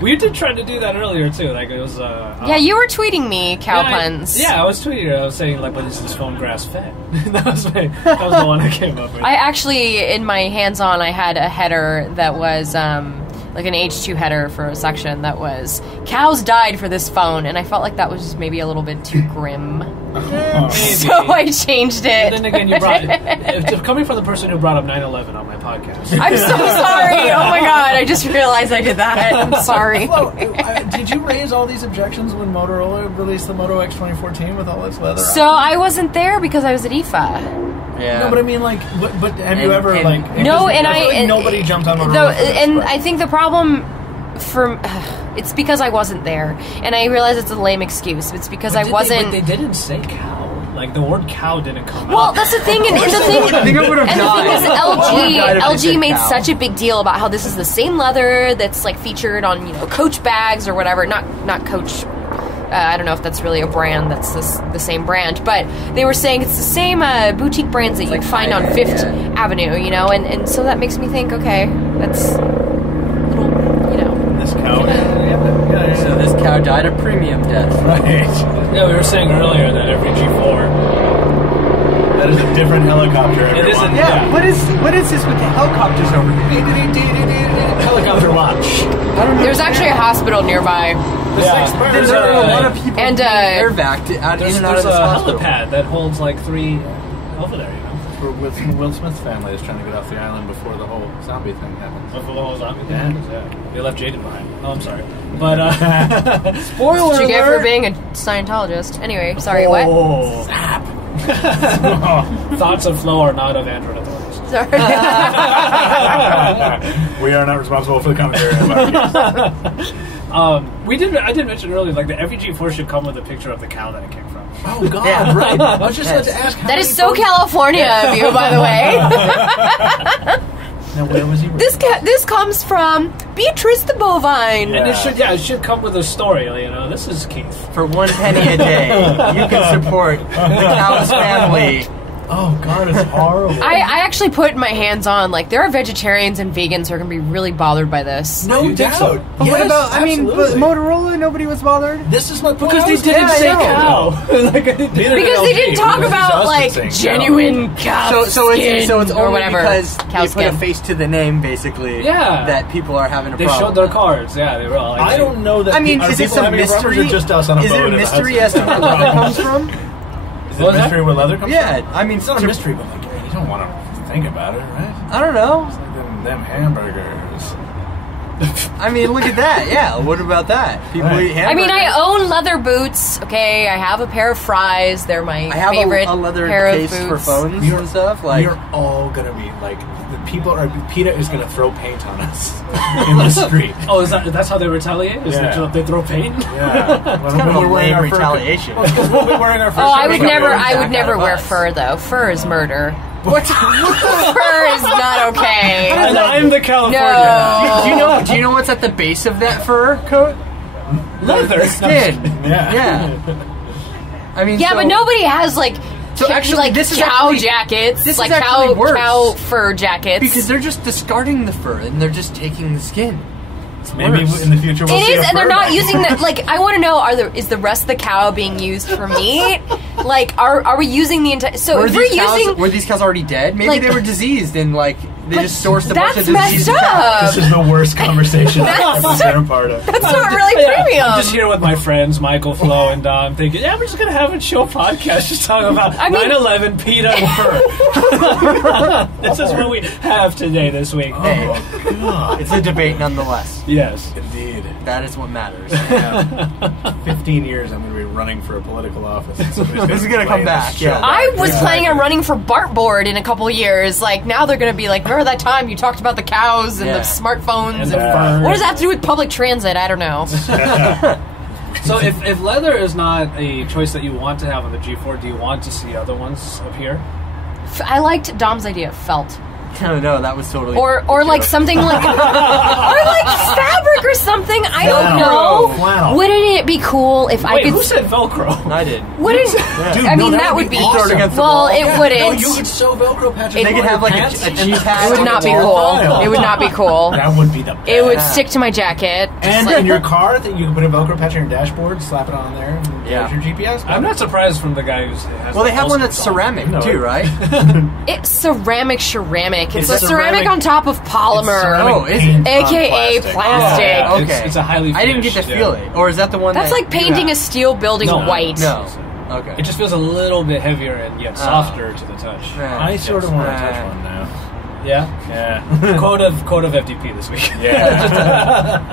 We did try to do that earlier too. Like it was. Yeah, you were tweeting me cow puns. I was tweeting it. I was saying like, "But is this phone grass fed?" that was the one I came up with. I actually, in my hands-on, I had a header that was like an H2 header for a section that was "Cows died for this phone," and I felt like that was just maybe a little bit too grim. Maybe. So I changed it. And then again, you brought it. Coming from the person who brought up 9/11 on my podcast. I'm so sorry. Oh my god, I just realized I did that. I'm sorry. Well, did you raise all these objections when Motorola released the Moto X 2014 with all its leather? So I wasn't there because I was at IFA. Yeah. No, but I mean, like, but have you ever and- like? No, I and feel like nobody jumped on Motorola. Though, for this, and but- I think the problem for it's because I wasn't there, and I realize it's a lame excuse. It's because I wasn't. But they didn't say cow. Like the word cow didn't come Well, out. that's the thing, and the thing, I think I would have and the thing is, died. I would've died if they LG said made cow. such a big deal about how this is the same leather that's like featured on Coach bags or whatever. Not Coach. I don't know if that's really a brand that's the same brand, but they were saying it's the same boutique brands that you'd find on Fifth Avenue, and so that makes me think, okay, that's a little, this cow. So this cow died a premium death. Right. Yeah, we were saying earlier that every G4. That is a different helicopter. It is a- everyone. Yeah. What is this with the helicopters over here? Helicopter watch. There's actually a hospital nearby. There are a lot of people And, being air vaced out in There's and out of a this hospital. helipad that holds like 3 over there, Will Smith's family is trying to get off the island before the whole zombie thing happens. Before the whole zombie thing happens, yeah. They left Jaden behind. Oh, I'm sorry. But, Spoiler What you get for alert! being a Scientologist. Anyway, sorry, what? Oh. Thoughts of Flo are not of Android authorities. Sorry. We are not responsible for the commentary. I did mention earlier, like, that every G4 should come with a picture of the cow that it came from. Oh God! Yeah. Right. I was just about to ask. That is so California of you, by the way. Now, where was he? This comes from Beatrice the bovine. And it should come with a story, this is Keith. For 1 penny a day, you can support the cow's family. Oh God, it's horrible. I actually put my hands on, like, there are vegetarians and vegans who are going to be really bothered by this. no You think doubt. so? But what about? I mean, but absolutely. Motorola, nobody was bothered. This is my point. Because they didn't yeah, I say know. cow. Like, Because they didn't talk about, like, genuine cow So it's skin only or whatever. because Cow they put a skin. face to the name, basically. Yeah. That people are having a They problem. showed their cards. Yeah, they were all like, I don't know that. I mean, are is this people a having problems mystery? or just us on a Is boat it a in the mystery Hudson? as to where leather comes from? Is it What was a mystery where leather comes from? Yeah, I mean, It's not a mystery, but like, you don't want to think about it, right? I don't know. It's like them hamburgers. I mean, look at that. Yeah, what about that? People Right. eat I mean, hamburgers. I own leather boots. Okay, I have a pair of Fries. They're my I have favorite a leather pair of case boots. for phones You're- and stuff. Like, We're all gonna be like the people are. PETA is gonna throw paint on us in the street. Oh, that's how they retaliate? Is Yeah. they throw paint? Yeah, it's kind of a lame retaliation. We'll be wearing our. Oh, I would never Back wear out of fur though. Fur is murder. What? Fur is not okay. And I'm the California. No. Do you know what's at the base of that fur coat? Leather. Skin. Yeah. I mean, Yeah, so, but nobody has like actually, like this is cow actually- jackets, this is like actually worse. cow fur jackets. because they're just discarding the fur and they're just taking the skin. It's Maybe worse. in the future we'll it see is, a and they're fur not bag. using that. Like, I want to know: is the rest of the cow being used for meat? Like, are we using the entire? So if we're using, were these cows already dead? Maybe like- they were diseased and like they just sourced a bunch that's of messed diseased up. cows. This is the worst conversation I've ever been a part of. that's not really premium. I'm just here with my friends, Michael, Flo, and Dom, thinking, we're just going to have a chill podcast just talking about I mean- 9/11, PETA, and fur. This is what we have today, this week. Hey, Oh God! it's a debate nonetheless. Yes. Indeed. That is what matters. Yeah. 15 years, I'm going to be running for a political office. And somebody's This is gonna play come back, this yeah. show I was Exactly. planning on running for Bartboard in a couple years. Like, now they're going to be like, remember that time you talked about the cows and Yeah. the smartphones And and the fur. what does that have to do with public transit? I don't know. So if leather is not a choice that you want to have on the G4, do you want to see other ones appear? I liked Dom's idea of felt. I don't know. That was totally Or like something like or like fabric or something. I don't know. Flannel. Wouldn't it be cool if I Wait, could? who said Velcro? I did. Wouldn't? Dude, I no, mean, that would be. awesome. Throw it against the Well, wall. it No, wouldn't. you could sew Velcro patches. They on could your have like pants a and cheap just hat. It would not be all cool. the time. It would not be cool. That would be the best. It would stick to my jacket. And Just in like- your car, that you can put a Velcro patch on your dashboard, slap it on there, and Yeah. there's your GPS. I'm not surprised from the guy who's. Well, they have one that's ceramic No. too, right? It's ceramic. It's It's a ceramic ceramic- on top of polymer. ceramic Oh, is it? paint on AKA plastic. Yeah, It's- okay. it's a highly I didn't get to finished, feel yeah. it. Or is that the one That's that like painting you a steel building No. white. No. Okay. It just feels a little bit heavier and yet softer to the touch. I sort of want to touch one now. Yeah? Yeah. Quote of FDP this week. Yeah.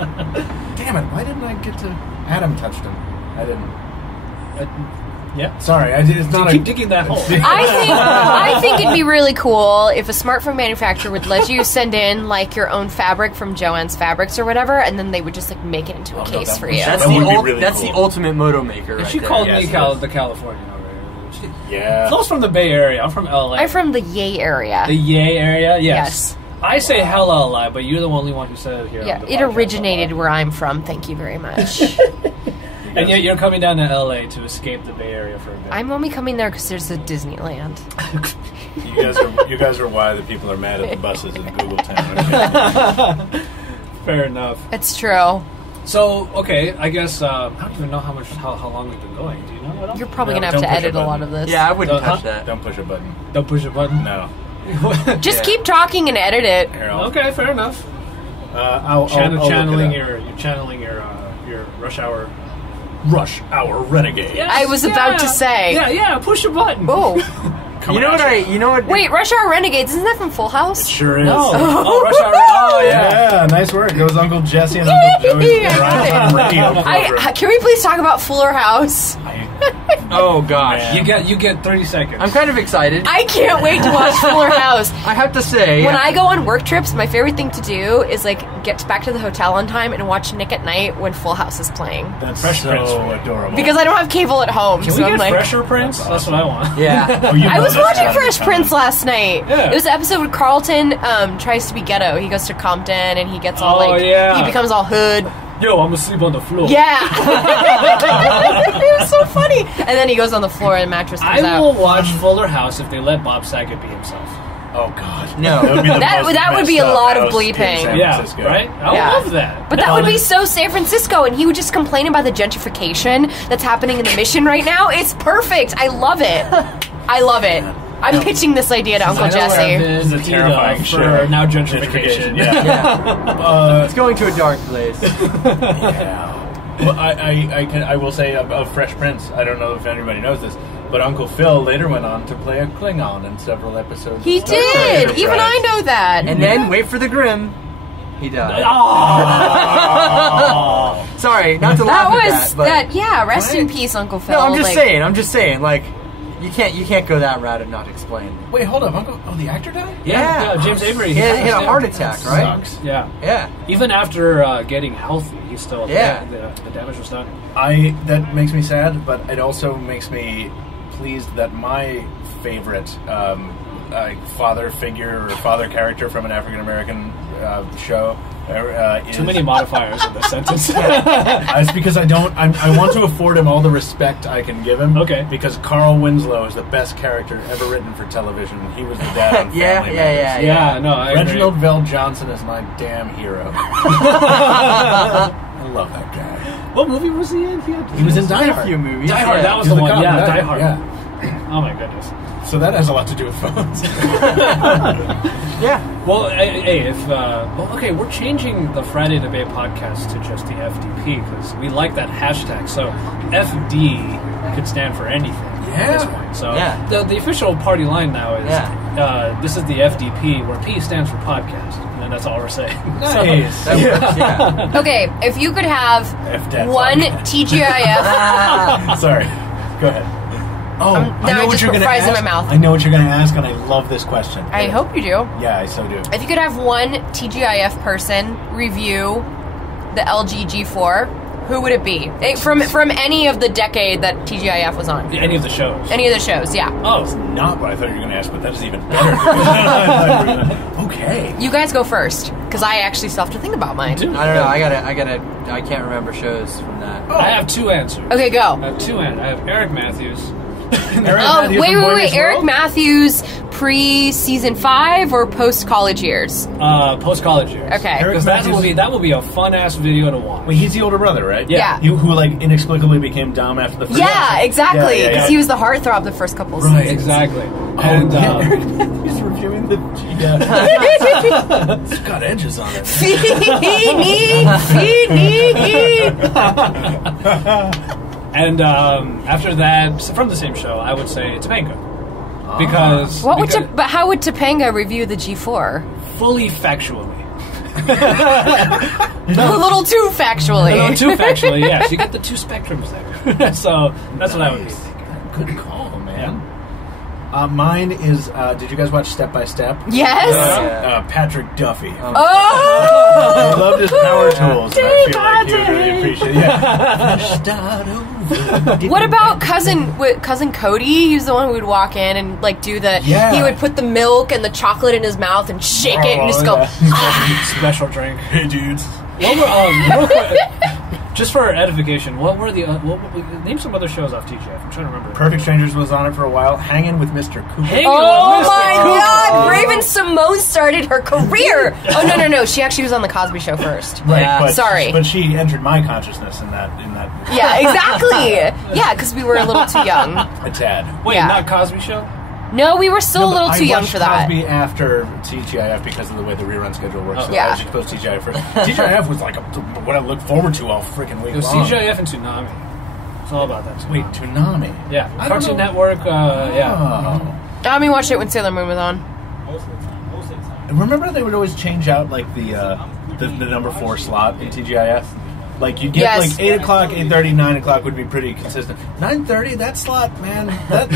Damn it! Why didn't I get to? Adam touched him. I didn't. Yeah. Sorry, it's not. Keep digging that hole. I think it'd be really cool if a smartphone manufacturer would let you send in like your own fabric from Joann's Fabrics or whatever, and then they would just like make it into a case for you. That's That would be the really that's cool. the ultimate moto maker. Right She there. called Yes, me yes. the Californian over here. Yeah. Flo's from the Bay Area. I'm from LA. I'm from the Yay area. the Yay area? Yes. I say hella a lot, but you're the only one who said it here. Yeah, on the it podcast originated a lot. where I'm from. Thank you very much. And yet you're coming down to LA to escape the Bay Area for a bit. I'm only coming there because there's a Disneyland. You guys are why the people are mad at the buses in Google Town. Fair enough. It's true. So, okay, I guess, I don't even know how long we've been going. Do you know what else? You're probably No, going to have don't to push a edit a lot button. of this. Yeah, I wouldn't Huh? touch that. Don't push a button. Don't push a button. No. Just Yeah. keep talking and edit it. Here, I'll- Okay, fair enough. I'll Channeling look it your channeling your rush hour. up. Rush Hour Renegade. Yes, I was about to say. Yeah, push a button. Oh. You know what? Wait, Rush Hour Renegades, isn't that from Full House? Sure is. Oh, rush hour. Oh, yeah. Yeah, nice work. It was Uncle Jesse and Uncle Joey. I got it. Radio program. Can we please talk about Fuller House? Oh gosh, Yeah. You get 30 seconds. I'm kind of excited. I can't wait to watch Fuller House. I have to say, When I go on work trips, my favorite thing to do is like get back to the hotel on time and watch Nick at Night when Full House is playing. That's Fresh so Prince. adorable. Because I don't have cable at home, Can so we I'm get like, Fresher Prince? That's what I want. yeah. Oh, you I know was that's watching gotta be Fresh coming. Prince last night. Yeah. It was an episode where Carlton tries to be ghetto. He goes to Compton and he gets all Oh, like, yeah. he becomes all hood. Yo, I'm asleep on the floor. Yeah. It was so funny. And then he goes on the floor and the mattress comes I out. will watch Fuller House if they let Bob Saget be himself. Oh God. No. That would be the That- most that would be messed a up lot of house in bleeping. San Yeah, Francisco. right? I Yeah. love that. But that would be so San Francisco, and he would just complain about the gentrification that's happening in the Mission right now. It's perfect. I love it. I love it. I'm pitching this idea to Uncle I know where I've Jesse. been This is a teed terrifying up show. for now gentrification. Yeah. Yeah. It's going to a dark place. Yeah. Well, I will say of Fresh Prince. I don't know if anybody knows this, but Uncle Phil later went on to play a Klingon in several episodes. He of Star Trek did. Enterprise. Even I know that. And then wait for the Grim. He died. Oh. Sorry, not to That laugh at was that, but that. Yeah. Rest in Right? peace, Uncle Phil. no, I'm just Like, saying. I'm just saying. Like, you can't go that route and not explain. Wait, hold up, Uncle. Oh, the actor died. Yeah, James Avery. He had a passed, heart yeah. attack, right? Sucks. Yeah. Yeah. Even after getting healthy, he's still Yeah. the damage was done. That makes me sad, but it also makes me pleased that my favorite father figure or father character from an African American show is Too many modifiers in this sentence. It's because I want to afford him all the respect I can give him. Okay. Because Carl Winslow is the best character ever written for television. He was the dad on Family Yeah, Matters. Yeah, no, I Reginald agree. Vell Johnson is my damn hero. I love that guy. What movie was he in? He was in Die a Hard. few movies. Die Hard, yeah. that was He's the the one. cop, Yeah, yeah, Die Hard. yeah. Oh my goodness. So that has a lot to do with phones. Yeah. Well, hey, if okay, we're changing the Friday Debate podcast to just the FDP because we like that hashtag. So FD could stand for anything at this point. So Yeah. the official party line now is this is the FDP, where P stands for podcast, and that's all we're saying. Nice. That works, yeah. Okay, if you could have F-Dad one podcast. TGIF. Sorry. Go ahead. Oh, now I just put fries in my mouth. I know what you're going to ask, and I love this question. I hope you do. Yeah, I so do. If you could have one TGIF person review the LG G4, who would it be? From any of the decade that TGIF was on. Any of the shows. Any of the shows, yeah. Oh, Not what I thought you were going to ask, but that is even better. Okay. You guys go first, because I actually still have to think about mine. I don't know. I can't remember shows from that. I have two answers. Okay, go. I have two answers. I have Eric Matthews. Oh, wait. Eric Matthews pre-season 5 or post-college years? Post-college years. Okay. Eric Because that Matthews- will be a fun-ass video to watch. Wait, he's the older brother, right? Yeah. Who like inexplicably became Dom after the first Yeah, exactly, Yeah, because yeah. he was the heartthrob the first couple of Right. seasons. Exactly. Oh, And yeah, Eric Matthews reviewing the It's got edges on it. Feeny. And after that, from the same show, I would say Topanga. Because... But how would Topanga review the G4? Fully factually. A little too factually. A little too factually, yes. You get the two spectrums there. So that's what I would be thinking. Good call, man. Mine is, did you guys watch Step by Step? Yes. Patrick Duffy. Oh! I loved his power tools. And I feel like he would really appreciate it. Yeah. Start over. What about cousin Cody? He's the one who would walk in and like do the. Yeah. He would put the milk and the chocolate in his mouth and shake it and just go. Special drink. Hey, dudes. What were real quick, just for edification? What were the name some other shows off Tgif? I'm trying to remember. Perfect Strangers was on it for a while. Hanging with Mr. Cooper. Oh my God! Raven Simone started her career. Oh no! She actually was on the Cosby Show first. Right. Yeah. But, Sorry. But she entered my consciousness in that. Yeah, exactly. Yeah, because we were a little too young. A tad. Wait, Yeah. not Cosby Show? No, we were still a little too young for that. I watched Cosby after TGIF because of the way the rerun schedule works. So Yeah. I should post TGIF first. TGIF was like what I look forward to all freaking week It was long. TGIF and Tsunami. It's all about that. Wait, Toonami. Yeah, I don't Cartoon know. Network. Yeah. Oh. I mean, watched it when Sailor Moon was on. Remember they would always change out like the number 4 slot in TGIF? Like you'd get Yes. like 8 o'clock, 8:30, 9 o'clock would be pretty consistent. 9:30, that slot, man,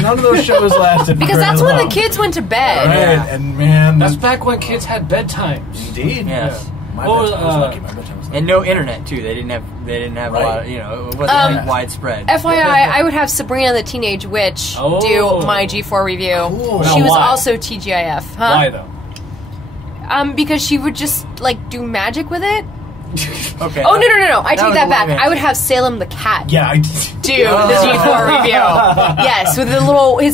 none of those shows lasted Because very that's when long. the kids went to bed. Right, Yeah. and man, That's back when kids had bedtimes. indeed. Yes. My What bedtime was, was lucky. My bedtime was lucky. And no internet too. They didn't have a Right. lot of, it wasn't like widespread. FYI, I would have Sabrina the Teenage Witch do my G4 review. Cool. She Now was why? also TGIF. Huh? Why though? Because she would just like do magic with it. Okay. Oh no! I take was that a back. long I would have Salem the Cat Yeah, I did. do the G4 review. Yes, with his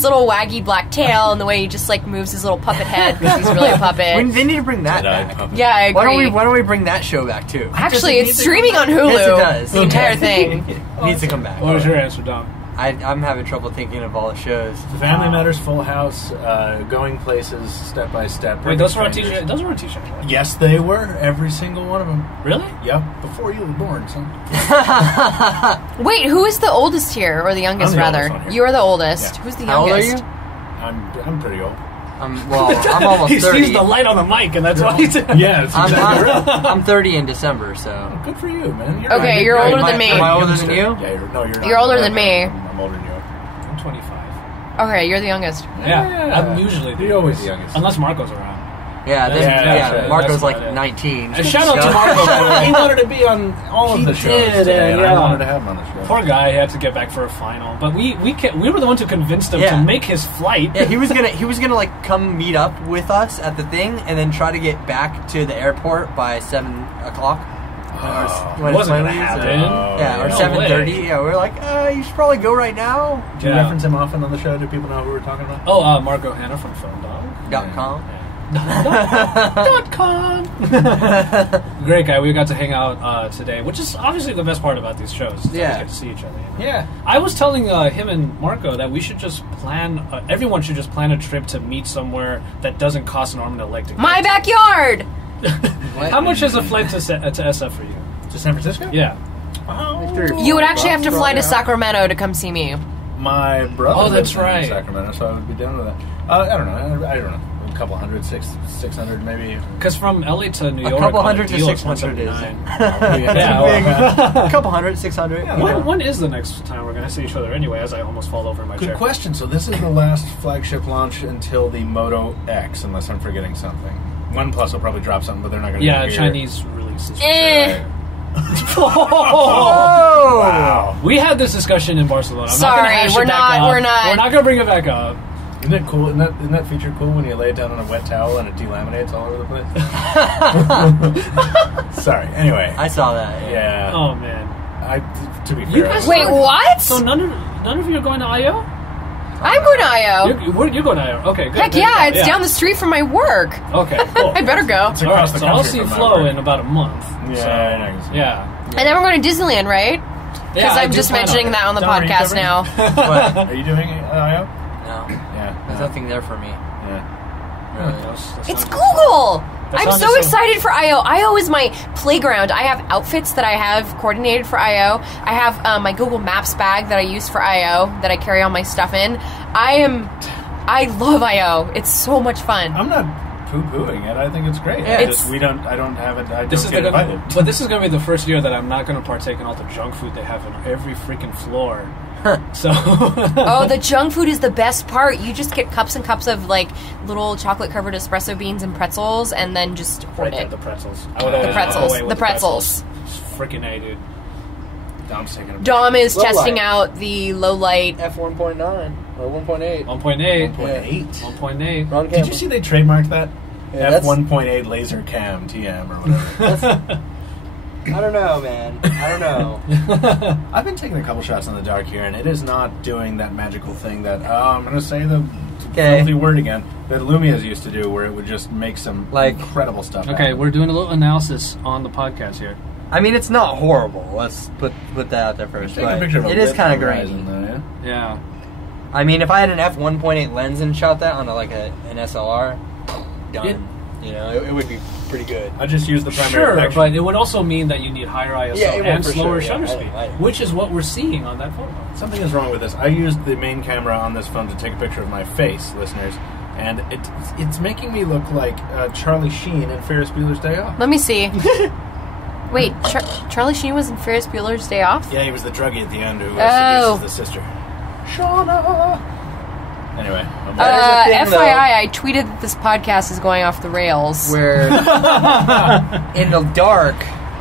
little waggy black tail and the way he just like moves his little puppet head because he's really a puppet. They need to bring that Dead-eyed back. puppet. Yeah, I agree. Why don't we bring that show back too? Actually, it's streaming on Hulu. Yes, it does. The entire thing. It needs to come back. What was your answer, Dom? I'm having trouble thinking of all the shows. Family Matters, Full House, Going Places, Step by Step. Wait, those were on Strangers. Tgif. Those were on Tgif. Right? Yes, they were. Every single one of them. Really? Yep. Before you were born, son. Wait, who is the oldest here, or the youngest I'm the rather? oldest one here. You are the oldest. Yeah. Who's the How old are youngest? you? I'm pretty old. I'm almost He 30. sees the light on the mic, and that's why he's. Yeah, that's exactly right. I'm 30 in December, so. Good for you, man. Okay, you're older than me. Am I older than you? Yeah, you're not. You're older than me. I'm older than you. I'm 25. Okay, you're the youngest. Yeah, I'm usually You're always the youngest. unless Marco's around. Yeah, Yeah, Marco's that's like about it. 19. And shout out to So- Marco, by the way. He wanted to be on all of He the shows did, today, and yeah. I wanted to have him on the show. Poor guy, he had to get back for a final, but we were the ones who convinced him Yeah. to make his flight. Yeah, he was gonna like come meet up with us at the thing, and then try to get back to the airport by 7 o'clock. It wasn't gonna happen. Yeah, or No 7:30. way. Yeah, we were like, you should probably go right now. Do you Yeah. reference him often on the show? Do people know who we're talking about? Oh, Marco Hanna from Film Dog. .com. .com. Great guy. We got to hang out today, which is obviously the best part about these shows. Is Yeah. we get to see each other. You know? Yeah. I was telling him and Marco that we should just plan. Everyone should just plan a trip to meet somewhere that doesn't cost an arm and a leg to get My to. backyard. How much is a flight to SF for you? To San Francisco? Yeah. You would actually have to fly to Sacramento to come see me. My brother Oh, that's lives in right. Sacramento, so I would be down with that. I don't know. I don't know. A couple hundred, 600 maybe. Because from LA to New York, A couple on hundred to deal, it's 600 is. 179. Yeah, well, A couple hundred, 600. when is the next time we're going to see each other anyway, as I almost fall over in my Good chair? question. So this is the last flagship launch until the Moto X, unless I'm forgetting something. OnePlus will probably drop something, but they're not going to. Yeah, Chinese releases. Oh! Wow. We had this discussion in Barcelona. I'm Sorry, not gonna hash we're it back not- up. we're not. We're not going to bring it back up. Isn't it cool? Isn't that feature cool when you lay it down on a wet towel and it delaminates all over the place? Sorry. Anyway. I saw that. Yeah. Oh man. To be You fair. guys- Wait, what? So none of you are going to IO? I'm going to IO. You're going to IO. Okay, good. Heck good. yeah, it's down the street from my work. Okay, cool. I better go. It's All across right, the so I'll country see from my Flo work. in about a month. Yeah, So, I can see yeah. And then we're going to Disneyland, right? Because I I'm do just plan mentioning it. that on the Don, are you podcast covering? now. What? Are you doing IO? No. Yeah. There's nothing there for me. Yeah. Really. That's It's not- Google. I'm so excited for I.O. I.O. is my playground. I have outfits that I have coordinated for I.O. I have my Google Maps bag that I use for I.O. that I carry all my stuff in. I love I.O. It's so much fun. I'm not poo-pooing it. I think it's great. Yeah, I don't have it. I don't get invited. But this is going to be the first year that I'm not going to partake in all the junk food they have in every freaking floor. So oh, the junk food is the best part. You just get cups and cups of like little chocolate covered espresso beans and pretzels, and then just hoard it. The pretzels. The pretzels. Freaking A, dude. Dom's taking a Dom is Low testing light. out the low light. F1.9 or 1.8. 1.8. 1.8. 1.8. Wrong Did camera. you see they trademarked that? Yeah, F1.8 laser cam TM or whatever. I don't know, man. I don't know. I've been taking a couple shots in the dark here, and it is not doing that magical thing that I'm going to say the filthy word again that Lumia's used to do, where it would just make some incredible stuff. Okay, happen. we're doing a little analysis on the podcast here. I mean, it's not horrible. Let's put that out there first. Take a picture of it is kind of grainy. though, yeah? Yeah. I mean, if I had an f1.8 lens and shot that on an SLR, done. You know, it would be pretty good. I just use the primary Sure, protection. but it would also mean that you need higher ISO and for slower sure, shutter yeah. speed, which is what we're seeing on that photo. Something is wrong with this. I used the main camera on this phone to take a picture of my face, listeners, and it's making me look like Charlie Sheen in Ferris Bueller's Day Off. Let me see. Wait, Charlie Sheen was in Ferris Bueller's Day Off? Yeah, he was the druggie at the end who seduces the sister. Shauna! Anyway. FYI, I tweeted that this podcast is going off the rails. Where in the dark,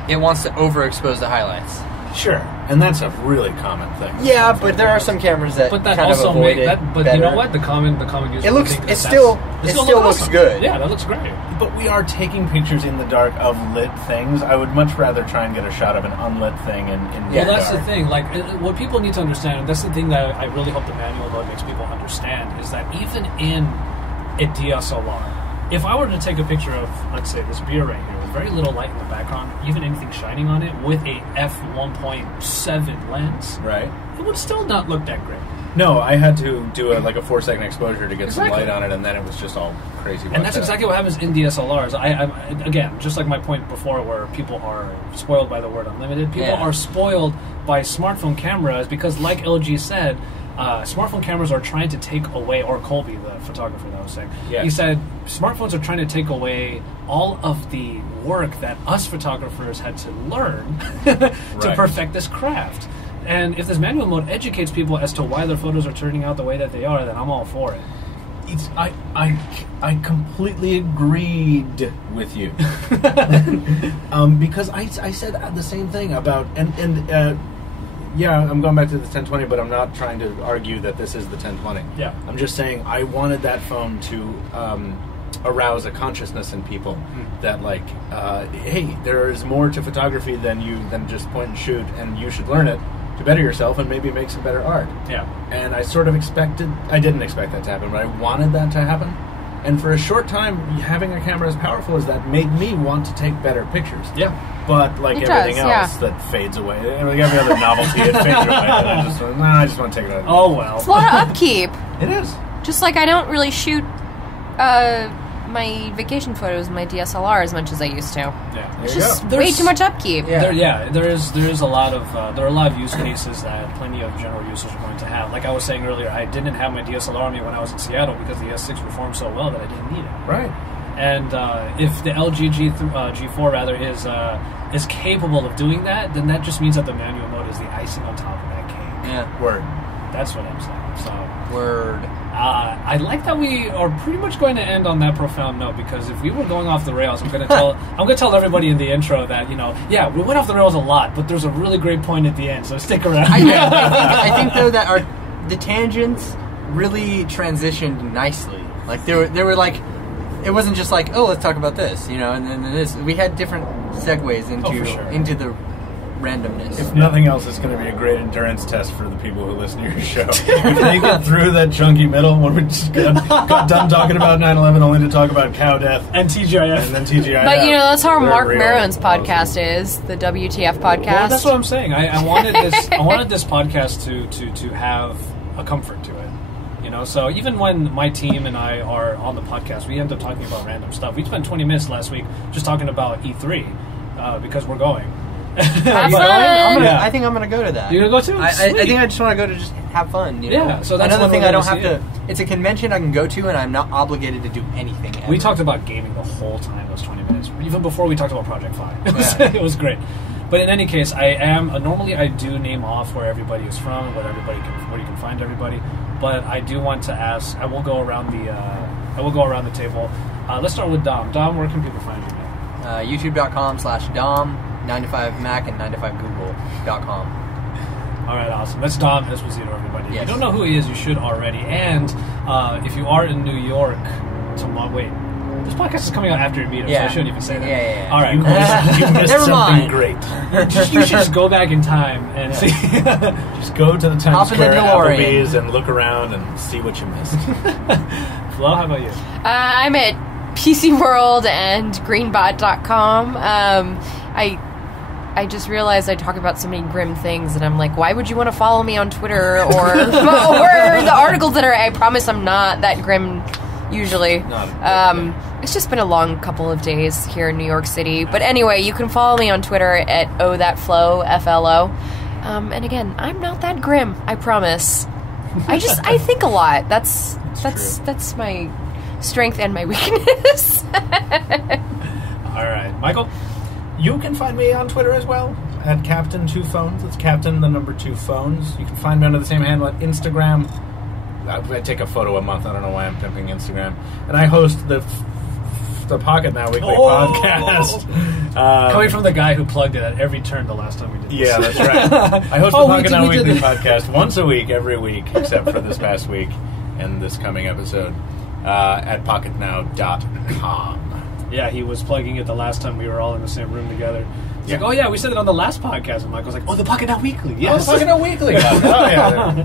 it wants to overexpose the highlights. Sure, and that's a really common thing. Yeah, but there are some cameras that But that kind also of avoid made it that. But better. you know what? The common user. It looks. think It that still that's- looks awesome. good. Yeah, that looks great. But we are taking pictures in the dark of lit things. I would much rather try and get a shot of an unlit thing in the Well, that's dark. the thing. Like, what people need to understand, and that's the thing that I really hope the manual mode makes people understand, is that even in a DSLR, if I were to take a picture of, let's say, this beer right here with very little light in the background, even anything shining on it, with a f1.7 lens, Right? it would still not look that great. No, I had to do a 4-second exposure to get some Exactly. light on it, and then it was just all crazy. And that's exactly what happens in DSLRs. I again, just like my point before, where people are spoiled by the word unlimited. People are spoiled by smartphone cameras because, like LG said, smartphone cameras are trying to take away, or Colby, the photographer that I was saying, he said smartphones are trying to take away all of the work that us photographers had to learn to perfect this craft. And if this manual mode educates people as to why their photos are turning out the way that they are, then I'm all for it. I completely agreed with you because I said the same thing about yeah, I'm going back to the 1020, but I'm not trying to argue that this is the 1020. Yeah. I'm just saying I wanted that phone to arouse a consciousness in people that, like, hey, there is more to photography than just point and shoot, and you should learn it to better yourself and maybe make some better art. Yeah. And I sort of I didn't expect that to happen, but I wanted that to happen. And for a short time, having a camera as powerful as that made me want to take better pictures. Yeah. But like It everything does, else that fades away, like every other novelty, it fades away. And I just want to take it out. Oh, well. It's a lot of upkeep. It is. Just like I don't really shoot my vacation photos in my DSLR as much as I used to. Yeah. It's you just go. way There's- too much upkeep. Yeah. There is a lot of there are a lot of use cases that plenty of general users are going to have. Like I was saying earlier, I didn't have my DSLR on me when I was in Seattle because the S6 performed so well that I didn't need it. Right. And if the LG G4 rather is capable of doing that, then that just means that the manual mode is the icing on top of that cake. Yeah. Word. That's what I'm saying. So Word. I like that we are pretty much going to end on that profound note, because if we were going off the rails, I'm going to tell everybody in the intro that, yeah, we went off the rails a lot, but there's a really great point at the end, so stick around. I think though that the tangents really transitioned nicely. Like they were like, it wasn't just like, oh, let's talk about this, and then this. We had different segues into the randomness. If nothing else, it's going to be a great endurance test for the people who listen to your show. If they get through that chunky middle when we just got done talking about 9/11 only to talk about cow death And TGIF. and then TGIF. But that's how They're Mark real. Maron's podcast is, the WTF podcast. Well, that's what I'm saying. I wanted this podcast to have a comfort to it. You know, so even when my team and I are on the podcast, we end up talking about random stuff. We spent 20 minutes last week just talking about E3 because we're going. Have fun. I think I'm gonna go to that. You're gonna go too? I think I just want to go to just have fun. You know? Yeah, so that's another when thing. we're I don't gonna have see to. It's a convention I can go to, and I'm not obligated to do anything. Ever. We talked about gaming the whole time. Those 20 minutes, even before we talked about Project 5. It was great. But in any case, I am normally I do name off where everybody is from, where you can find everybody. But I do want to ask. I will go around the table. Let's start with Dom. Dom, where can people find you? YouTube.com/Dom9to5Mac and 9to5Google.com. All right, awesome. That's Dom Esposito, everybody. Yes. If you don't know who he is, you should already. And if you are in New York tomorrow, wait. This podcast is coming out after your meetup, so I shouldn't even say that. Yeah. All right, You missed Never something mind. great. you should just go back in time and see. Just go to the Hop Times in the Square DeLorean. Applebee's and look around and see what you missed. Flo, how about you? I'm at PC World and Greenbot.com. I just realized I talk about so many grim things, and I'm like, why would you want to follow me on Twitter or the articles that are? I promise I'm not that grim usually. It's just been a long couple of days here in New York City. But anyway, you can follow me on Twitter at OThatFlo, FLO. And again, I'm not that grim, I promise. I think a lot. That's my strength and my weakness. All right, Michael. You can find me on Twitter as well, at Captain2Phones. It's Captain, the number 2 phones. You can find me under the same handle at Instagram. I take a photo a month. I don't know why I'm pimping Instagram. And I host the Pocketnow weekly podcast. Coming from the guy who plugged it at every turn the last time we did this. Yeah, that's right. I host the Pocketnow weekly podcast once a week, every week, except for this past week and this coming episode, at pocketnow.com. Yeah, he was plugging it the last time we were all in the same room together. He's like, oh yeah, we said it on the last podcast. And Michael's like, oh, the Pocketnow Weekly. Yes. Oh, the Pocketnow Weekly. Oh, yeah.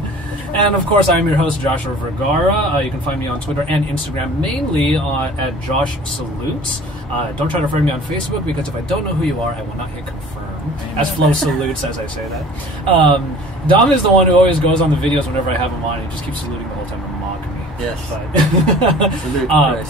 And of course, I'm your host, Joshua Vergara. You can find me on Twitter and Instagram, mainly at Josh Salutes. Don't try to friend me on Facebook, because if I don't know who you are, I will not hit confirm. As Flo salutes as I say that. Dom is the one who always goes on the videos whenever I have him on. He just keeps saluting the whole time and mock me. Yes. But,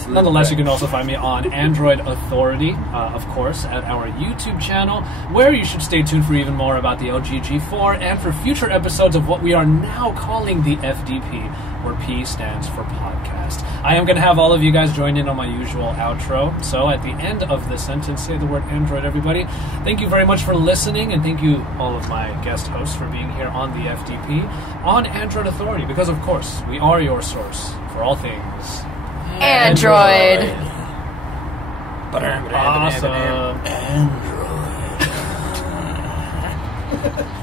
nonetheless, you can also find me on Android Authority, of course, at our YouTube channel, where you should stay tuned for even more about the LGG4 and for future episodes of what we are now calling the FDP, where P stands for podcast. I am going to have all of you guys join in on my usual outro. So at the end of the sentence, say the word Android, everybody. Thank you very much for listening, and thank you, all of my guest hosts, for being here on the FDP on Android Authority, because, of course, we are your source for all things Android. Awesome. Android.